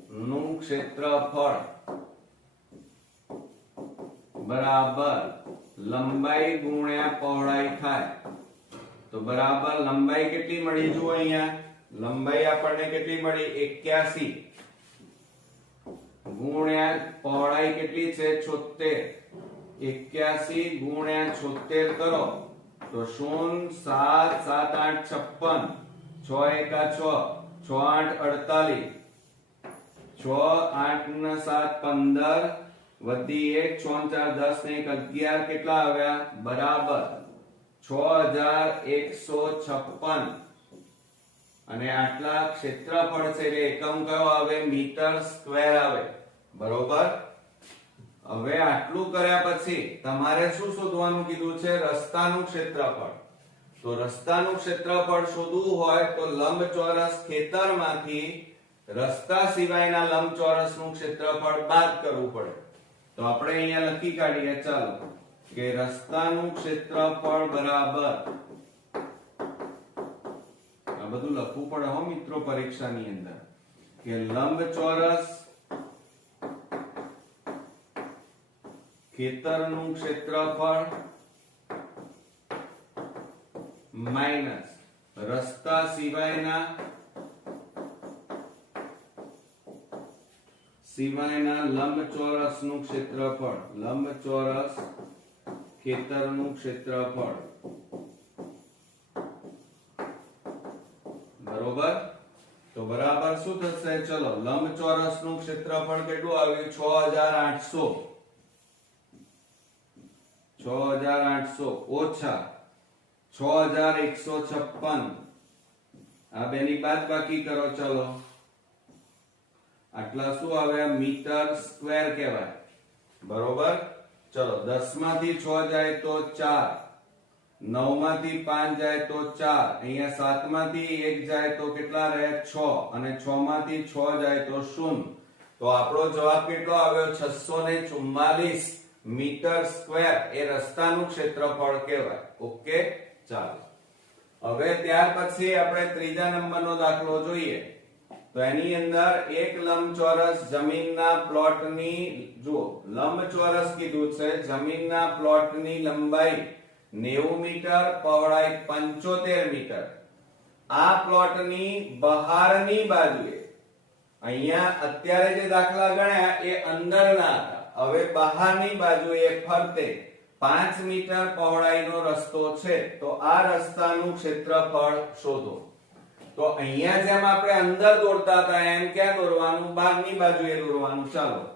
નું ક્ષેત્રફળ બરાબર લંબાઈ ગુણ્યા પહોળાઈ થાય તો બરાબર લંબાઈ કેટલી મળી જુઓ અહીંયા લંબાઈ આપણને કેટલી મળી 81 ગુણ્યા પહોળાઈ કેટલી છે 76 81 ગુણ્યા 76 કરો તો 0 7 7 8 56 6 એકા 6 6 8 48 6 8 ને 7 15 વધી 1 6 4 10 ને 1 11 કેટલા આવ્યા બરાબર 6156 અને આટલા ક્ષેત્રફળ છે એટલે એકમ કયો આવે મીટર સ્ક્વેર આવે બરોબર હવે આટલું કર્યા પછી તમારે શું શોધવાનું કીધું છે રસ્તાનું ક્ષેત્રફળ તો રસ્તાનું ક્ષેત્રફળ શોધવું હોય તો લંબચોરસ ખેતરમાંથી રસ્તા સિવાયના લંબચોરસનું ક્ષેત્રફળ બાદ કરવું પડે તો આપણે અહીંયા લખી કાઢીએ ચાલો કે રસ્તાનું ક્ષેત્રફળ બરાબર આ બધું લખવું પડે હો મિત્રો પરીક્ષાની અંદર કે લંબચોરસ ખેતરનું ક્ષેત્રફળ માઈનસ રસ્તા સિવાયના લંબચોરસનું ક્ષેત્રફળ લંબચોરસ ખેતરનું ક્ષેત્રફળ બરોબર તો બરાબર શું થશે ચલો લંબચોરસનું ક્ષેત્રફળ કેટલું આવ્યું 6800 ઓછા 6156 આ બેની બાદબાકી કરો ચલો આટલા શું આવે મીટર સ્ક્વેર કહેવાય બરોબર ચલો 10 માંથી 6 જાય તો 4 9 માંથી 5 જાય તો 4 અહીંયા 7 માંથી 1 જાય તો કેટલા રહે 6 અને 6 માંથી 6 જાય તો 0 તો આપણો જવાબ કેટલો આવ્યો 644 મીટર સ્ક્વેર એ રસ્તાનું ક્ષેત્રફળ કહેવાય ઓકે ચાલો હવે ત્યાર પછી આપણે ત્રીજા નંબરનો દાખલો જોઈએ તો એની અંદર એક લંબચોરસ જમીનના પ્લોટની જુઓ લંબચોરસ કીધું છે જમીનના પ્લોટની લંબાઈ 90 મીટર પહોળાઈ 75 મીટર આ પ્લોટની બહારની બાજુએ અહીંયા અત્યારે જે દાખલા ગણ્યા એ અંદરના હતા હવે બહારની બાજુએ ફરતે 5 મીટર પહોળાઈનો રસ્તો છે તો આ રસ્તાનું ક્ષેત્રફળ શોધો તો અહીંયા જેમ આપણે અંદર દોરતા હતા એમ ક્યાં દોરવાનું બહારની બાજુએ દોરવાનું ચાલો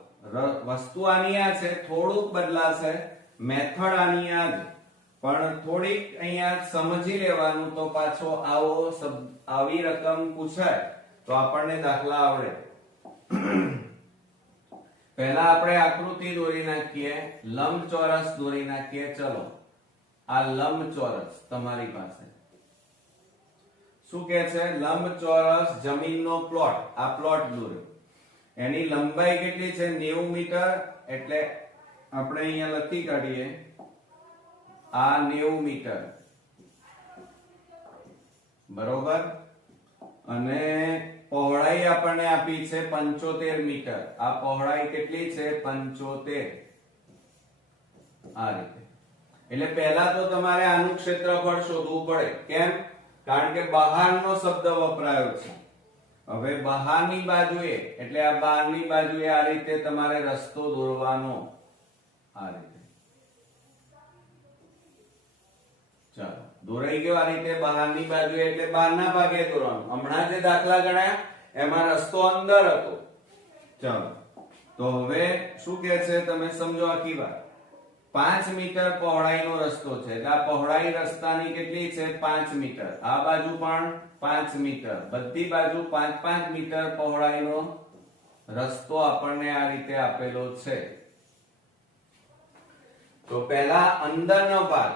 વસ્તુ આની આ છે થોડુંક બદલાશે મેથડ આની આ જ પણ થોડીક અહીંયા સમજી લેવાનું તો પાછો આવી રકમ પૂછાય તો આપણને દાખલા આવડે પહેલા આપણે આકૃતિ દોરી નાખીએ લંબચોરસ દોરી નાખીએ ચલો આ લંબચોરસ તમારી પાસે શું કહે છે લંબચોરસ જમીનનો પ્લોટ આ પ્લોટ દોર્યો એની લંબાઈ કેટલી છે 90 મીટર એટલે આપણે અહીંયા લખી કાઢીએ આ 90 મીટર, બરોબર, અને પહોળાઈ આપણને આપી છે 75 મીટર. આ પહોળાઈ કેટલી છે? 75. આ રીતે. એટલે પહેલા તો તમારે આનું ક્ષેત્રફળ શોધવું પડે. કેમ? કારણ કે બહારનો શબ્દ વપરાયો છે. હવે બહારની બાજુએ, એટલે આ બહારની બાજુએ આ રીતે તમારે રસ્તો દોરવાનો. આ રીતે. ચાલો, દોરાઈ ગયો. આ રીતે બહારની બાજુએ એટલે બહારના ભાગે દોરવાનું. હમણાં જે દાખલા ગણ્યા એમાં રસ્તો અંદર હતો. ચાલો, તો હવે શું કહે છે તમે સમજો આખી વાત. 5 મીટર પહોળાઈનો રસ્તો છે. એટલે આ પહોળાઈ રસ્તાની કેટલી છે? 5 મીટર. આ બાજુ પણ 5 મીટર. બધી બાજુ 5-5 મીટર પહોળાઈનો રસ્તો આપણને આ રીતે આપેલો છે. તો પહેલા અંદરનો ભાગ,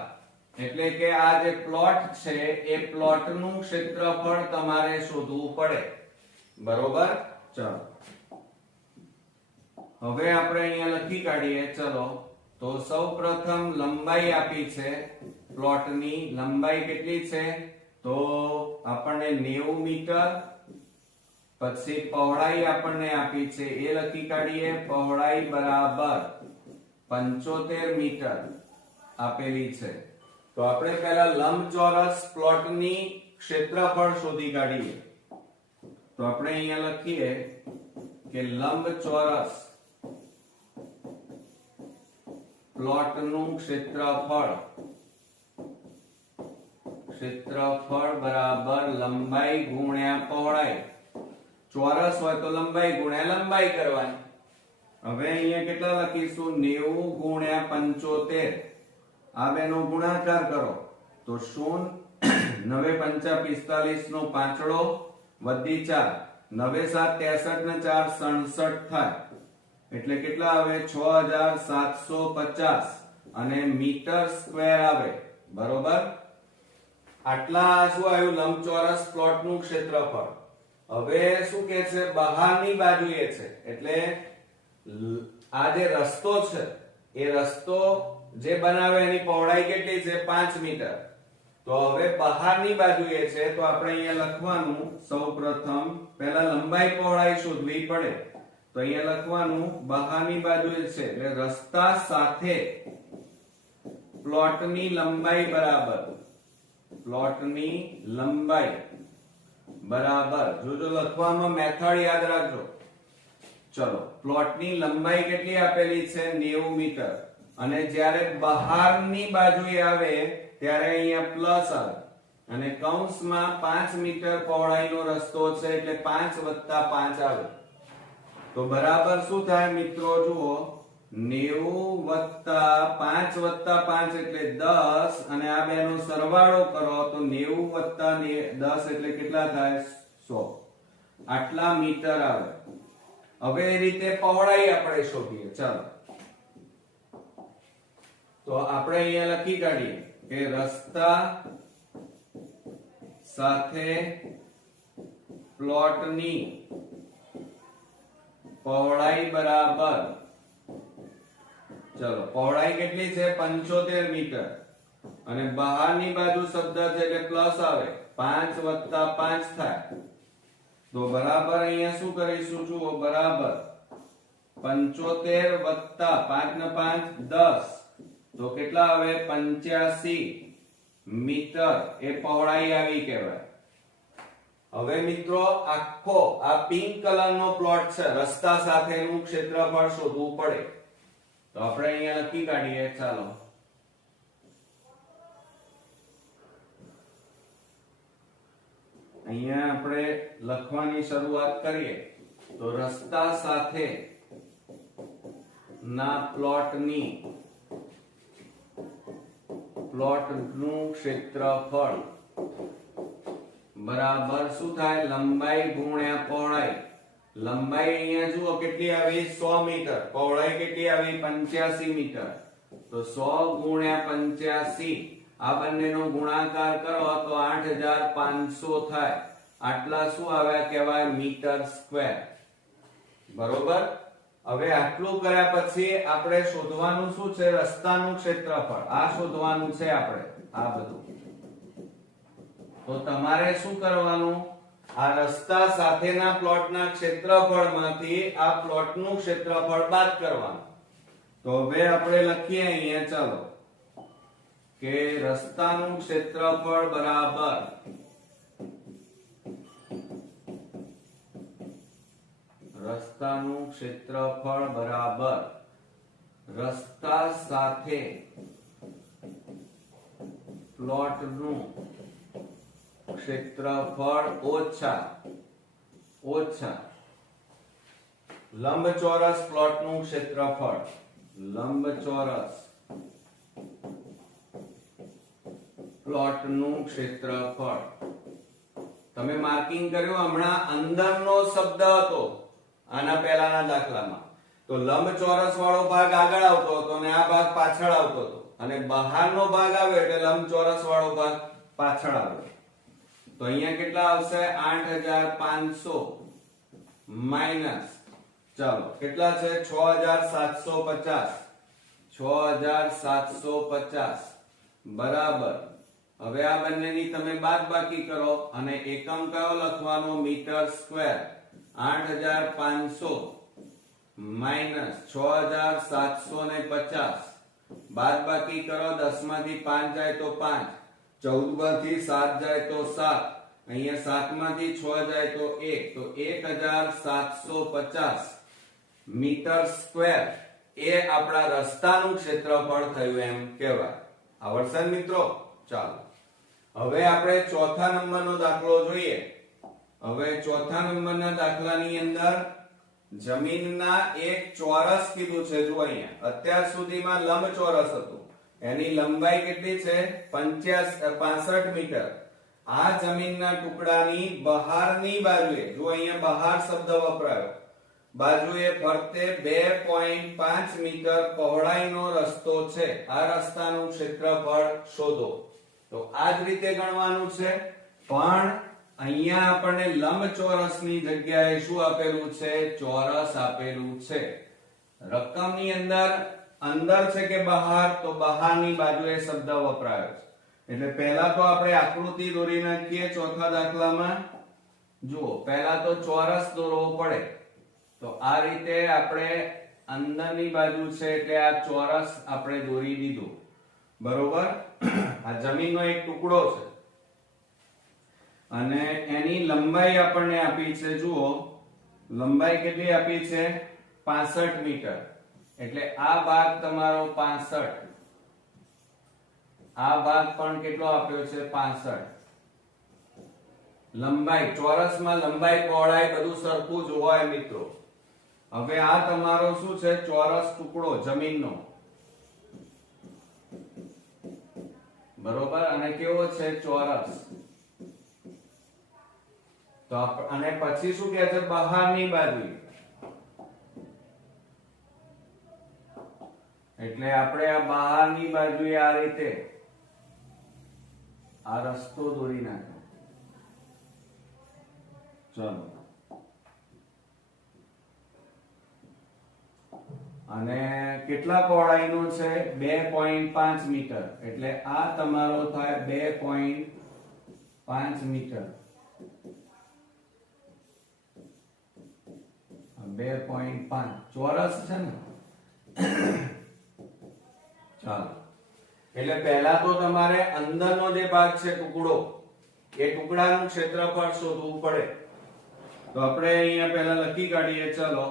એટલે કે આ જે પ્લોટ છે એ પ્લોટનું ક્ષેત્રફળ તમારે શોધવું પડે, બરોબર. ચાલો, હવે આપણે અહીંયા લખી કાઢીએ. ચલો, તો સૌપ્રથમ લંબાઈ આપી છે. પ્લોટની લંબાઈ કેટલી છે? તો આપણને 90 મીટર. પછી પહોળાઈ આપણને આપી છે એ લખી કાઢીએ. પહોળાઈ બરાબર 75 મીટર આપેલી છે. તો આપણે પહેલા લંબચોરસ પ્લોટની ક્ષેત્રફળ શોધી કાઢીએ. તો આપણે અહીંયા લખીએ કે લંબચોરસ પ્લોટનું ક્ષેત્રફળ બરાબર લંબાઈ ગુણ્યા પહોળાઈ. ચોરસ હોય તો લંબાઈ ગુણ્યા લંબાઈ કરવાની. હવે અહીંયા કેટલા લખીશું? 90 ગુણ્યા 75. આ બેનો ગુણાકાર કરો તો 0 9 5 45 નો પાંચડો વધી 4 9 7 63 ને 4 67 થાય. એટલે કેટલા આવે? 6750 અને મીટર સ્ક્વેર આવે, બરોબર. આટલા શું આવ્યું? લંબચોરસ પ્લોટનું ક્ષેત્રફળ. હવે શું કહે છે? બહારની બાજુએ છે. એટલે આ જે રસ્તો છે એ રસ્તો જે બનાવે એની પહોળાઈ કેટલી છે? 5 મીટર. તો હવે બહારની બાજુએ છે તો આપણે અહીંયા લખવાનું સૌપ્રથમ પહેલા લંબાઈ પહોળાઈ શોધવી પડે. તો અહીંયા લખવાનું બહારની બાજુએ છે એટલે રસ્તા સાથે પ્લોટની લંબાઈ બરાબર જો લખવામાં મેથડ યાદ રાખજો. ચલો, પ્લોટની લંબાઈ કેટલી આપેલી છે? 90 મીટર. અને જ્યારે બહારની બાજુએ આવે ત્યારે અહીંયા પ્લસ આવે અને કૌંસમાં 5 મીટર પહોળાઈનો રસ્તો છે એટલે 5 + 5 આવે. તો બરાબર શું થાય મિત્રો? જુઓ, 90 + 5 + 5 એટલે 10 અને આ બેનો સરવાળો કરો તો 90 + 10 એટલે કેટલા થાય? 100. આટલા મીટર આવે. હવે એ રીતે પહોળાઈ આપણે શોધીએ. ચાલો, તો આપણે અહીંયા લખી કાઢીએ કે રસ્તા સાથે પ્લોટની પહોળાઈ બરાબર, ચલો, પહોળાઈ કેટલી છે? 75 મીટર. અને બહારની બાજુ શબ્દ છે એટલે પ્લસ આવે, 5 + 5 થાય. તો બરાબર અહીંયા શું કરીશું? જુઓ, બરાબર 75 + 5 ને 5 10. તો કેટલા આવે? 85 મીટર એ પહોળાઈ આવી કહેવાય. હવે મિત્રો આખો આ પિંક કલરનો પ્લોટ છે, રસ્તા સાથેનું ક્ષેત્રફળ શોધવું પડે. તો આપણે અહીંયા લખી કાઢીએ. ચાલો, અહીંયા આપણે લખવાની શરૂઆત કરીએ. તો રસ્તા સાથે ના પ્લોટનું ક્ષેત્રફળ બરાબર શું થાય? લંબાઈ ગુણ્યા પહોળાઈ. લંબાઈ અહીંયા જુઓ કેટલી આવી? 100 મીટર. પહોળાઈ કેટલી આવી? 85 મીટર. તો 100 ગુણ્યા 85, આ બંનેનો ગુણાકાર કરો તો 8500 થાય. આટલા શું આવ્યા કહેવાય? મીટર સ્ક્વેર, બરોબર. હવે આટલું કર્યા પછી આપણે શોધવાનું શું છે? રસ્તાનું ક્ષેત્રફળ. આ શોધવાનું છે આપણે, આ બધું. તો તમારે શું કરવાનું? આ રસ્તા સાથેના પ્લોટના ક્ષેત્રફળમાંથી આ પ્લોટનું ક્ષેત્રફળ બાદ કરવાનું. તો હવે આપણે લખીએ અહીંયા, ચાલો, કે રસ્તાનું ક્ષેત્રફળ બરાબર રસ્તા સાથે પ્લોટનું ક્ષેત્રફળ ઓછા લંબચોરસ પ્લોટનું ક્ષેત્રફળ. લંબચોરસ પ્લોટનું ક્ષેત્રફળ. તમે માર્કિંગ કર્યું હમણાં અંદરનો શબ્દ હતો આના પહેલાના દાખલામાં. તો લંબચોરસ વાળો ભાગ આગળ આવતો હતો અને આ ભાગ પાછળ આવતો હતો, અને બહારનો ભાગ આવ્યો એટલે લંબચોરસ વાળો ભાગ પાછળ આવ્યો. તો અહીંયા કેટલા આવશે? 8500 માઈનસ, ચાલો કેટલા છે? 6750 બરાબર. હવે આ બંનેની તમે બાદબાકી કરો અને એકમ કયો લખવાનો? Metre square. 8500 માઈનસ 6750 બાદબાકી કરો. 10 માંથી 5 જાય તો 5, 14 માંથી 7 જાય તો 7, અહીંયા 7 માંથી 6 જાય તો 1, તો 1750 મીટર સ્ક્વેર એ આપણા રસ્તાનું ક્ષેત્રફળ થયું એમ કહેવાય. આવડશે ને મિત્રો? ચાલો હવે આપણે ચોથા નંબરનો દાખલો જોઈએ. હવે ચોથા નંબરના દાખલાની અંદર જમીનના એક ચોરસ કીધું છે. જો અહીંયા અત્યાર સુધીમાં લંબચોરસ હતું, એની લંબાઈ કેટલી છે? 65 મીટર. આ જમીનના ટુકડાની બહારની બાજુએ, જો અહીંયા બહાર શબ્દ વપરાયો, બાજુએ ફરતે 2.5 મીટર પહોળાઈનો રસ્તો છે. આ રસ્તાનું ક્ષેત્રફળ શોધો. તો આ જ રીતે ગણવાનું છે, પણ અહીંયા આપણને લંબચોરસની જગ્યાએ શું આપેલું છે? ચોરસ આપેલું છે. રકમની અંદર છે કે બહાર? તો બહારની બાજુએ શબ્દ વપરાયો છે. એટલે પહેલા તો આપણે આકૃતિ દોરી નાખીએ ચોથા દાખલામાં. જુઓ, પહેલા તો ચોરસ દોરવો પડે. તો આ રીતે આપણે અંદરની બાજુ છે એટલે આ ચોરસ આપણે દોરી દીધું. બરોબર. આ જમીનનો એક ટુકડો છે અને એની લંબાઈ આપણને આપી છે. જુઓ, લંબાઈ કેટલી આપી છે? 65 મીટર. એટલે આ ભાગ તમારો 65, આ ભાગ પણ કેટલો આપ્યો છે? 65. લંબાઈ, ચોરસમાં લંબાઈ પહોળાઈ બધું સરખું જ હોય મિત્રો. હવે આ તમારો શું છે? ચોરસ ટુકડો જમીનનો. બરોબર. અને કેવો છે? ચોરસ. તો અને પછી શું કહે છે? બહારની બાજુ. એટલે આપણે આ બહારની બાજુએ આ રીતે આ રસ્તો દોરી નાખ્યો. ચલો, અને કેટલા પહોળાઈનું છે? 2.5 મીટર. એટલે આ તમારો થાય 2.5 મીટર. 2.5 ચોરસ છે ને? ચાલો, એટલે પહેલા તો તમારે અંદરનો જે ભાગ છે ટુકડો, એ ટુકડાનું ક્ષેત્રફળ શોધવું પડે. તો આપણે અહીંયા પહેલા લખી કાઢીએ. ચલો,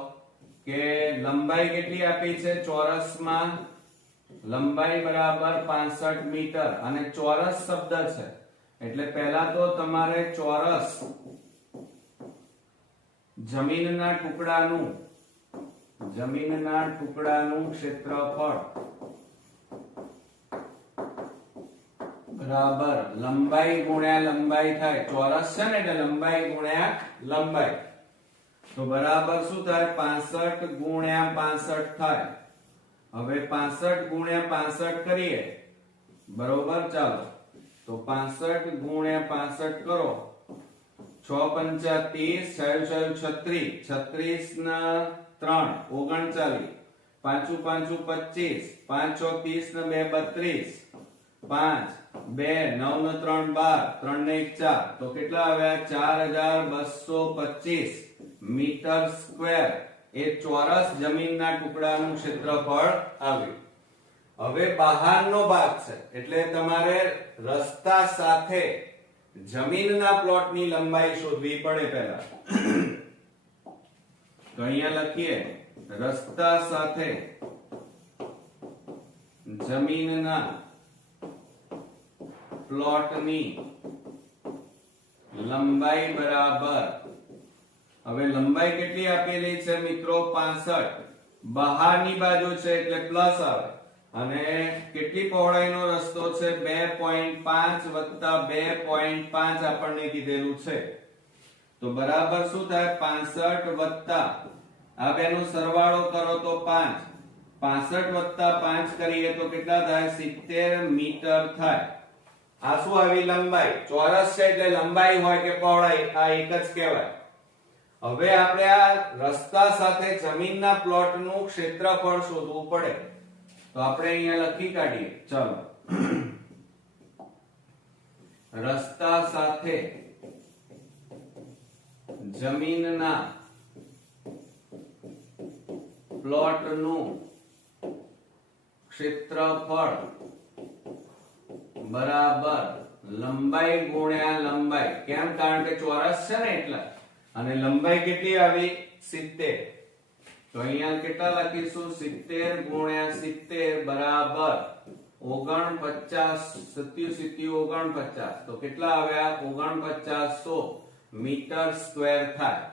કે લંબાઈ કેટલી આપી છે? ચોરસમાં લંબાઈ બરાબર 65 મીટર અને ચોરસ શબ્દ છે એટલે પહેલા તો તમારે ચોરસ જમીનના ટુકડાનું ક્ષેત્રફળ બરાબર લંબાઈ ગુણ્યા લંબાઈ થાય. ચોરસ છે ને એટલે લંબાઈ ગુણ્યા લંબાઈ. તો બરાબર શું થાય? 65 ગુણ્યા 65 થાય. હવે 65 ગુણ્યા 65 કરીએ. બરોબર. ચાલો, તો 65 ગુણ્યા 65 કરો. 6 × 5 = 30, 6 × 36, 36 ના 3 39, પાંચું પાંચું 25, 5 6 30 ને 2 32, 5 2 9 ને 3 12, 3 ને 1 4, તો કેટલા આવ્યા 4225 મીટર સ્ક્વેર એ ચોરસ જમીનના ટુકડાનું ક્ષેત્રફળ આવ્યું. હવે બહારનો ભાગ છે એટલે તમારે રસ્તા સાથે જમીનના પ્લોટની લંબાઈ શોધવી પડે પહેલા. તો અહીંયા લખીએ રસ્તા સાથે જમીનના પ્લોટની લંબાઈ બરાબર, હવે લંબાઈ કેટલી આપેલી છે મિત્રો 65, બહારની બાજુ છે એટલે પ્લસ આવે, અને કેટલી પહોળાઈનો રસ્તો છે 2.5 વત્તા 2.5 આપણને કીધેલું છે. તો બરાબર શું થાય 65 વત્તા આ બેનો સરવાળો કરો તો 5, 65 વત્તા 5 કરીએ તો કેટલા થાય 70 મીટર થાય. આ શું આવી લંબાઈ, ચોરસ છે એટલે લંબાઈ હોય કે પહોળાઈ આ એક જ કહેવાય. હવે આપણે આ રસ્તા સાથે જમીનના પ્લોટનું ક્ષેત્રફળ શોધવું પડે. તો આપણે અહીંયા લખી કાઢીએ. ચાલો રસ્તા સાથે જમીનના પ્લોટનું ક્ષેત્રફળ બરાબર લંબાઈ ગુણ્યા લંબાઈ. કેમ? કારણ કે ચોરસ છે ને એટલા, અને લંબાઈ કેટલી આવી 70. તો અહીંયા કેટલા લખીશું 70 ગુણ્યા 70 બરાબર 49, 70 49, તો કેટલા આવ્યા 4900 મીટર સ્ક્વેર થાય.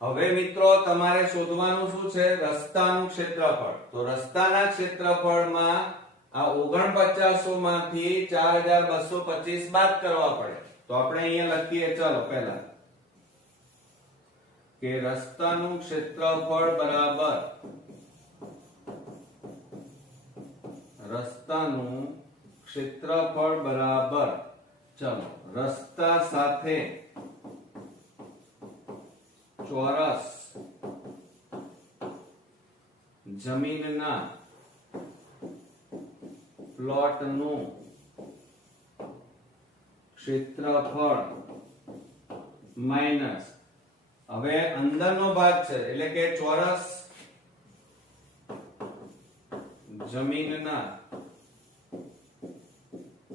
હવે મિત્રો તમારે શોધવાનું શું છે રસ્તાનું ક્ષેત્રફળ. તો રસ્તાના ક્ષેત્રફળમાં આ 4900 માંથી 4225 બાદ કરવા પડે. તો આપણે અહીંયા લખીએ ચાલો પહેલા કે રસ્તાનું ક્ષેત્રફળ બરાબર ચાલો રસ્તા સાથે ચોરસ જમીનના પ્લોટનું ક્ષેત્રફળ માઈનસ, હવે અંદરનો ભાગ છે એટલે કે ચોરસ જમીનના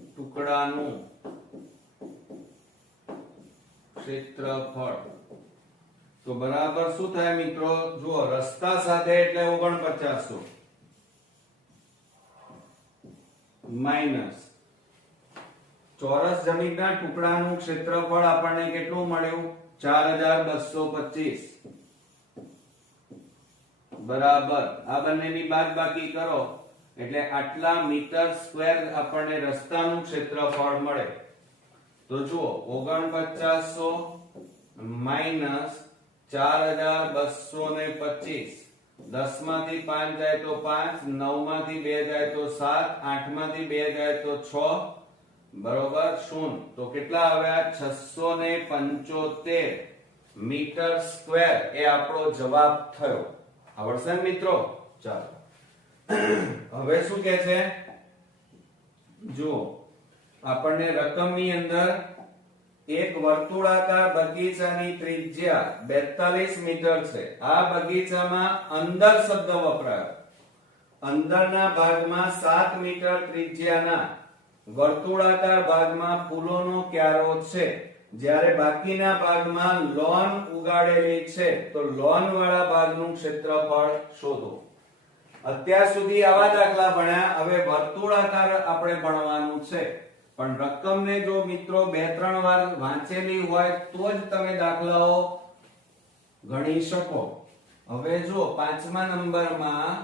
ટુકડાનું ક્ષેત્રફળ. તો બરાબર શું થાય મિત્રો જુઓ રસ્તા સાથે એટલે 4900 માઈનસ ચોરસ જમીનના ટુકડાનું ક્ષેત્રફળ આપણને કેટલું મળ્યું 4225 બરાબર આ બંનેની બાદબાકી કરો એટલે આટલા મીટર સ્ક્વેર આપણને રસ્તાનું ક્ષેત્રફળ મળે. તો જુઓ 4900 માઈનસ 4225, 10 માંથી 5 જાય તો 5, 9 માંથી 2 જાય તો 7, 8 માંથી 2 જાય તો 6 બરોબર 0. તો કેટલા આવ્યા 675 મીટર સ્ક્વેર એ આપણો જવાબ થયો. આવડશે ને મિત્રો? ચાલો હવે શું કહે છે જુઓ આપણને રકમની અંદર એક વર્તુળાકાર બગીચાની ત્રિજ્યા 42 મીટર છે. આ બગીચામાં અંદર શબ્દ વપરાયો. અંદરના ભાગમાં 7 મીટર ત્રિજ્યાના વર્તુળાકાર ભાગમાં ફૂલોનો ક્યારો છે, જ્યારે બાકીના ભાગમાં લોન ઉગાડેલી છે. તો લોન વાળા ભાગનું ક્ષેત્રફળ શોધો. અત્યાર સુધી આવા દાખલા ભણ્યા, હવે વર્તુળાકાર આપણે ભણવાનું છે. પણ રકમને જો મિત્રો 2-3 વાર વાંચેલી હોય તો જ તમે દાખલાઓ ગણી શકો. હવે જો 5મા નંબરમાં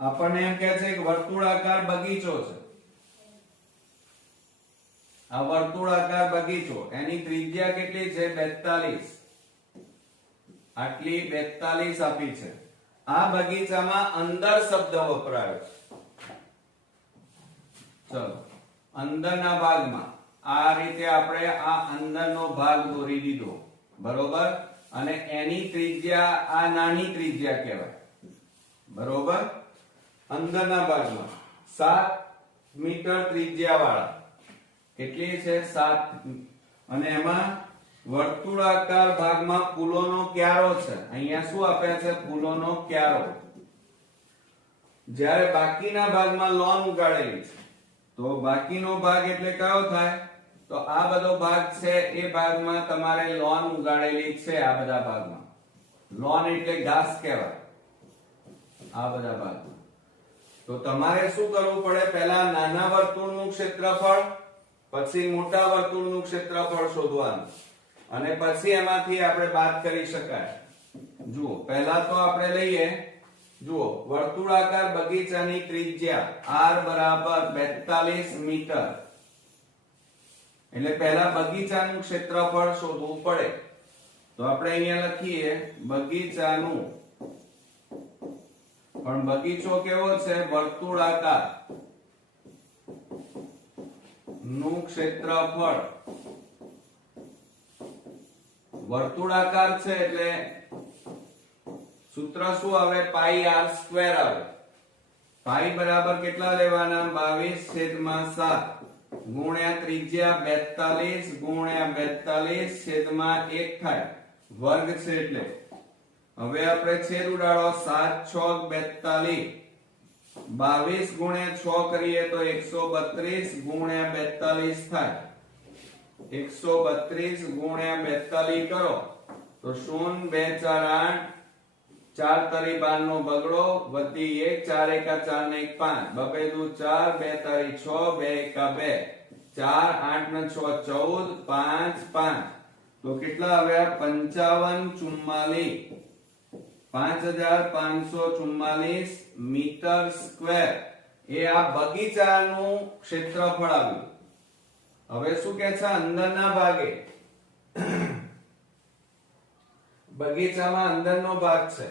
આપણને એમ કહે છે કે વર્તુળાકાર બગીચો છે. આ વર્તુળાકાર બગીચો એની ત્રિજ્યા કેટલી છે 42, આટલી 42 આપી છે. આ બગીચામાં અંદર શબ્દ વપરાયો છે. ચલો અંદરના ભાગમાં આ રીતે આપણે આ અંદરનો ભાગ દોરી દીધો બરોબર. અને એની ત્રિજ્યા આ નાની ત્રિજ્યા કહેવાય. બરોબર. અંદરના ભાગમાં 7 મીટર ત્રિજ્યા વાળા કેટલી છે 7, અને એમાં વર્તુળાકાર ભાગમાં ફૂલોનો ક્યારો છે. અહીંયા શું આપ્યા છે? ફૂલોનો ક્યારો. જ્યારે બાકીના ભાગમાં લોન ઉગાડેલી છે, તો બાકીનો ભાગ એટલે કયો થાય? તો આ બધો ભાગ છે એ ભાગમાં તમારે લોન ઉગાડેલી છે. આ બધા ભાગમાં લોન એટલે ઘાસ કહેવાય. આ બધા ભાગમાં તો તમારે શું કરવું પડે? પહેલા નાના વર્તુળનું ક્ષેત્રફળ, પછી મોટા વર્તુળનું ક્ષેત્રફળ શોધવાનું, અને પછી એમાંથી આપણે બાદ કરી શકાય. જુઓ, પહેલા તો આપણે લઈએ, જુઓ, વર્તુળાકાર બગીચાની ત્રિજ્યા r બરાબર 42 મીટર. એટલે પહેલા બગીચાનું ક્ષેત્રફળ શોધવું પડે. તો આપણે અહીંયા લખીએ બગીચાનું, પણ બગીચો કેવો છે? વર્તુળાકાર નું ક્ષેત્રફળ. વર્તુળાકાર છે એટલે સૂત્ર શું આવે? પાઈ r સ્ક્વેર આવે. પાઈ બરાબર કેટલા લેવાના? 22/7 ગુણ્યા ત્રિજ્યા 42 ગુણ્યા 42 છેદમાં 1 થાય. વર્ગ છે એટલે. હવે આપણે છેદ ઉડાડો. 7×6 = 42. 22 ગુણ્યા 6 કરીએ તો 132 ગુણ્યા 42 થાય. 132 ગુણ્યા 42 કરો તો 0 2 4 8, 4 તરી 12 નો બગડો, વધી 1, 4 એકા 4 ને 1 5, બબે દુ 4, 2 તરી 6, 2 એકા 2, 4 8 ને 6 14, 5 5. તો કેટલા આવ્યા? 5544 5544 મીટર સ્ક્વેર એ આ બગીચાનું ક્ષેત્રફળ આવ્યું. હવે શું કે છે? અંદરના ભાગે, બગીચામાં અંદરનો ભાગ છે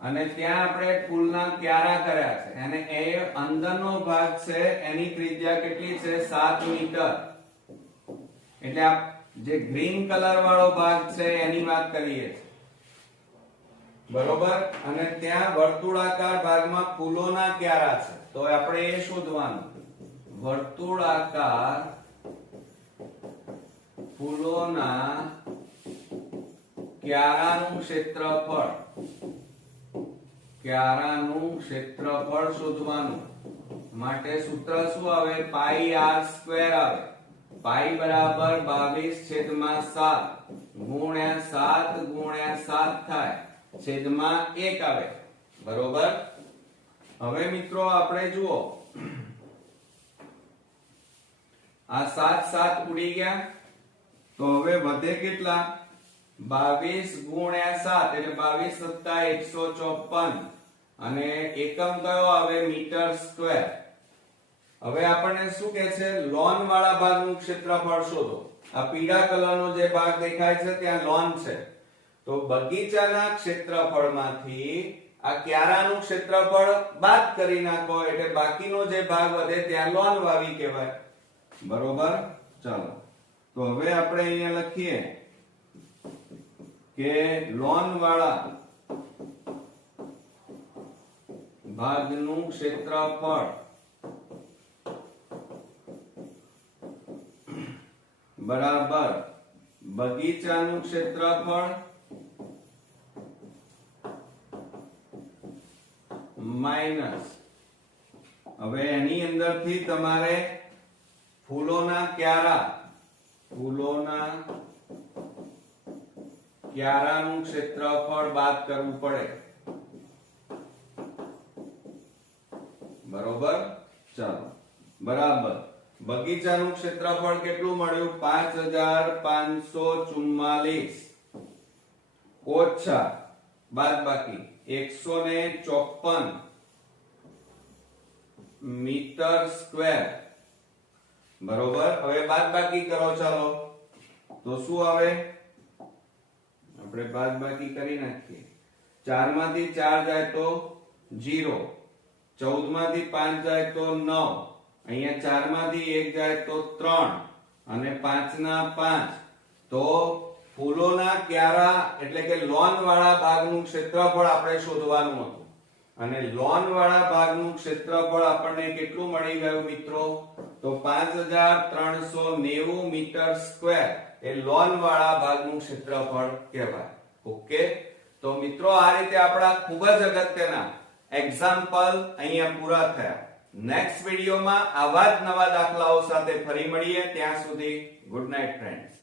અને ત્યાં આપણે ફૂલના ક્યારા કર્યા છે, અને એ અંદરનો ભાગ છે એની ત્રિજ્યા કેટલી છે? 7 મીટર. એટલે આ જે ગ્રીન કલર વાળો ભાગ છે એની વાત કરીએ છીએ. બરોબર. અને ત્યાં વર્તુળાકાર ભાગમાં ફૂલોના ક્યારા છે, તો આપણે એ શોધવાનું. વર્તુળાકાર ફૂલોના ક્યારાનું ક્ષેત્રફળ, ક્યારાનું ક્ષેત્રફળ શોધવાનું માટે સૂત્ર શું આવે? પાઈ r સ્ક્વેર આવે. પાઈ બરાબર 22/7 ગુણ્યા 7 ગુણ્યા 7 થાય, છેદમાં 1 આવે. બરોબર. હવે મિત્રો આપણે જુઓ, આ 7 7 ઉડી ગયા, તો હવે વધે કેટલા? 22 ગુણ્યા 7 એટલે 22 + 154, અને એકમ કયો આવે? Metre square. હવે આપણને શું કહે છે? લોન વાળા ભાગનું ક્ષેત્રફળ શોધો. આ પીળા કલરનો જે ભાગ દેખાય છે ત્યાં લોન છે. તો બગીચાના ક્ષેત્રફળમાંથી આ ક્યારાનું ક્ષેત્રફળ બાદ કરી નાખો એટલે બાકીનો જે ભાગ વધે ત્યાં લોન વાવી કહેવાય. બરોબર. ચાલો, તો હવે આપણે અહીંયા લખીએ કે લોન વાળા ભાગનું ક્ષેત્રફળ બરાબર બગીચાનું ક્ષેત્રફળ માઈનસ, હવે એની અંદરથી તમારે ફૂલોના ક્યારાનું ક્ષેત્રફળ બાદ કરવું પડે. બરોબર. ચાલો, બરાબર. બગીચાનું ક્ષેત્રફળ કેટલું મળ્યું? 5544 ઓછા બાદબાકી 154 મીટર સ્ક્વેર. બરોબર. હવે બાદબાકી કરો. ચાલો, તો શું આવે? આપણે બાદબાકી કરી નાખીએ. 4 માંથી 4 જાય તો 0, 14 માંથી 5 જાય તો 9, અહીંયા 4 માંથી 1 જાય તો 3, અને 5 ના 5 તો ફૂલોના ક્યારા એટલે કે લોન વાળા ભાગનું ક્ષેત્રફળ આપણે શોધવાનું હતું અને લોન વાળા ભાગનું ક્ષેત્રફળ આપણને કેટલું મળી ગયું મિત્રો? તો 5390 મીટર સ્ક્વેર એ લોન વાળા ભાગનું ક્ષેત્રફળ કહેવાય. ઓકે, તો મિત્રો આ રીતે આપણા ખૂબ જ અગત્યના એક્ઝામ્પલ અહીંયા પૂરા થયા. નેક્સ્ટ વિડીયોમાં આવા જ નવા દાખલાઓ સાથે ફરી મળીએ. ત્યાં સુધી ગુડ નાઇટ ફ્રેન્ડ્સ.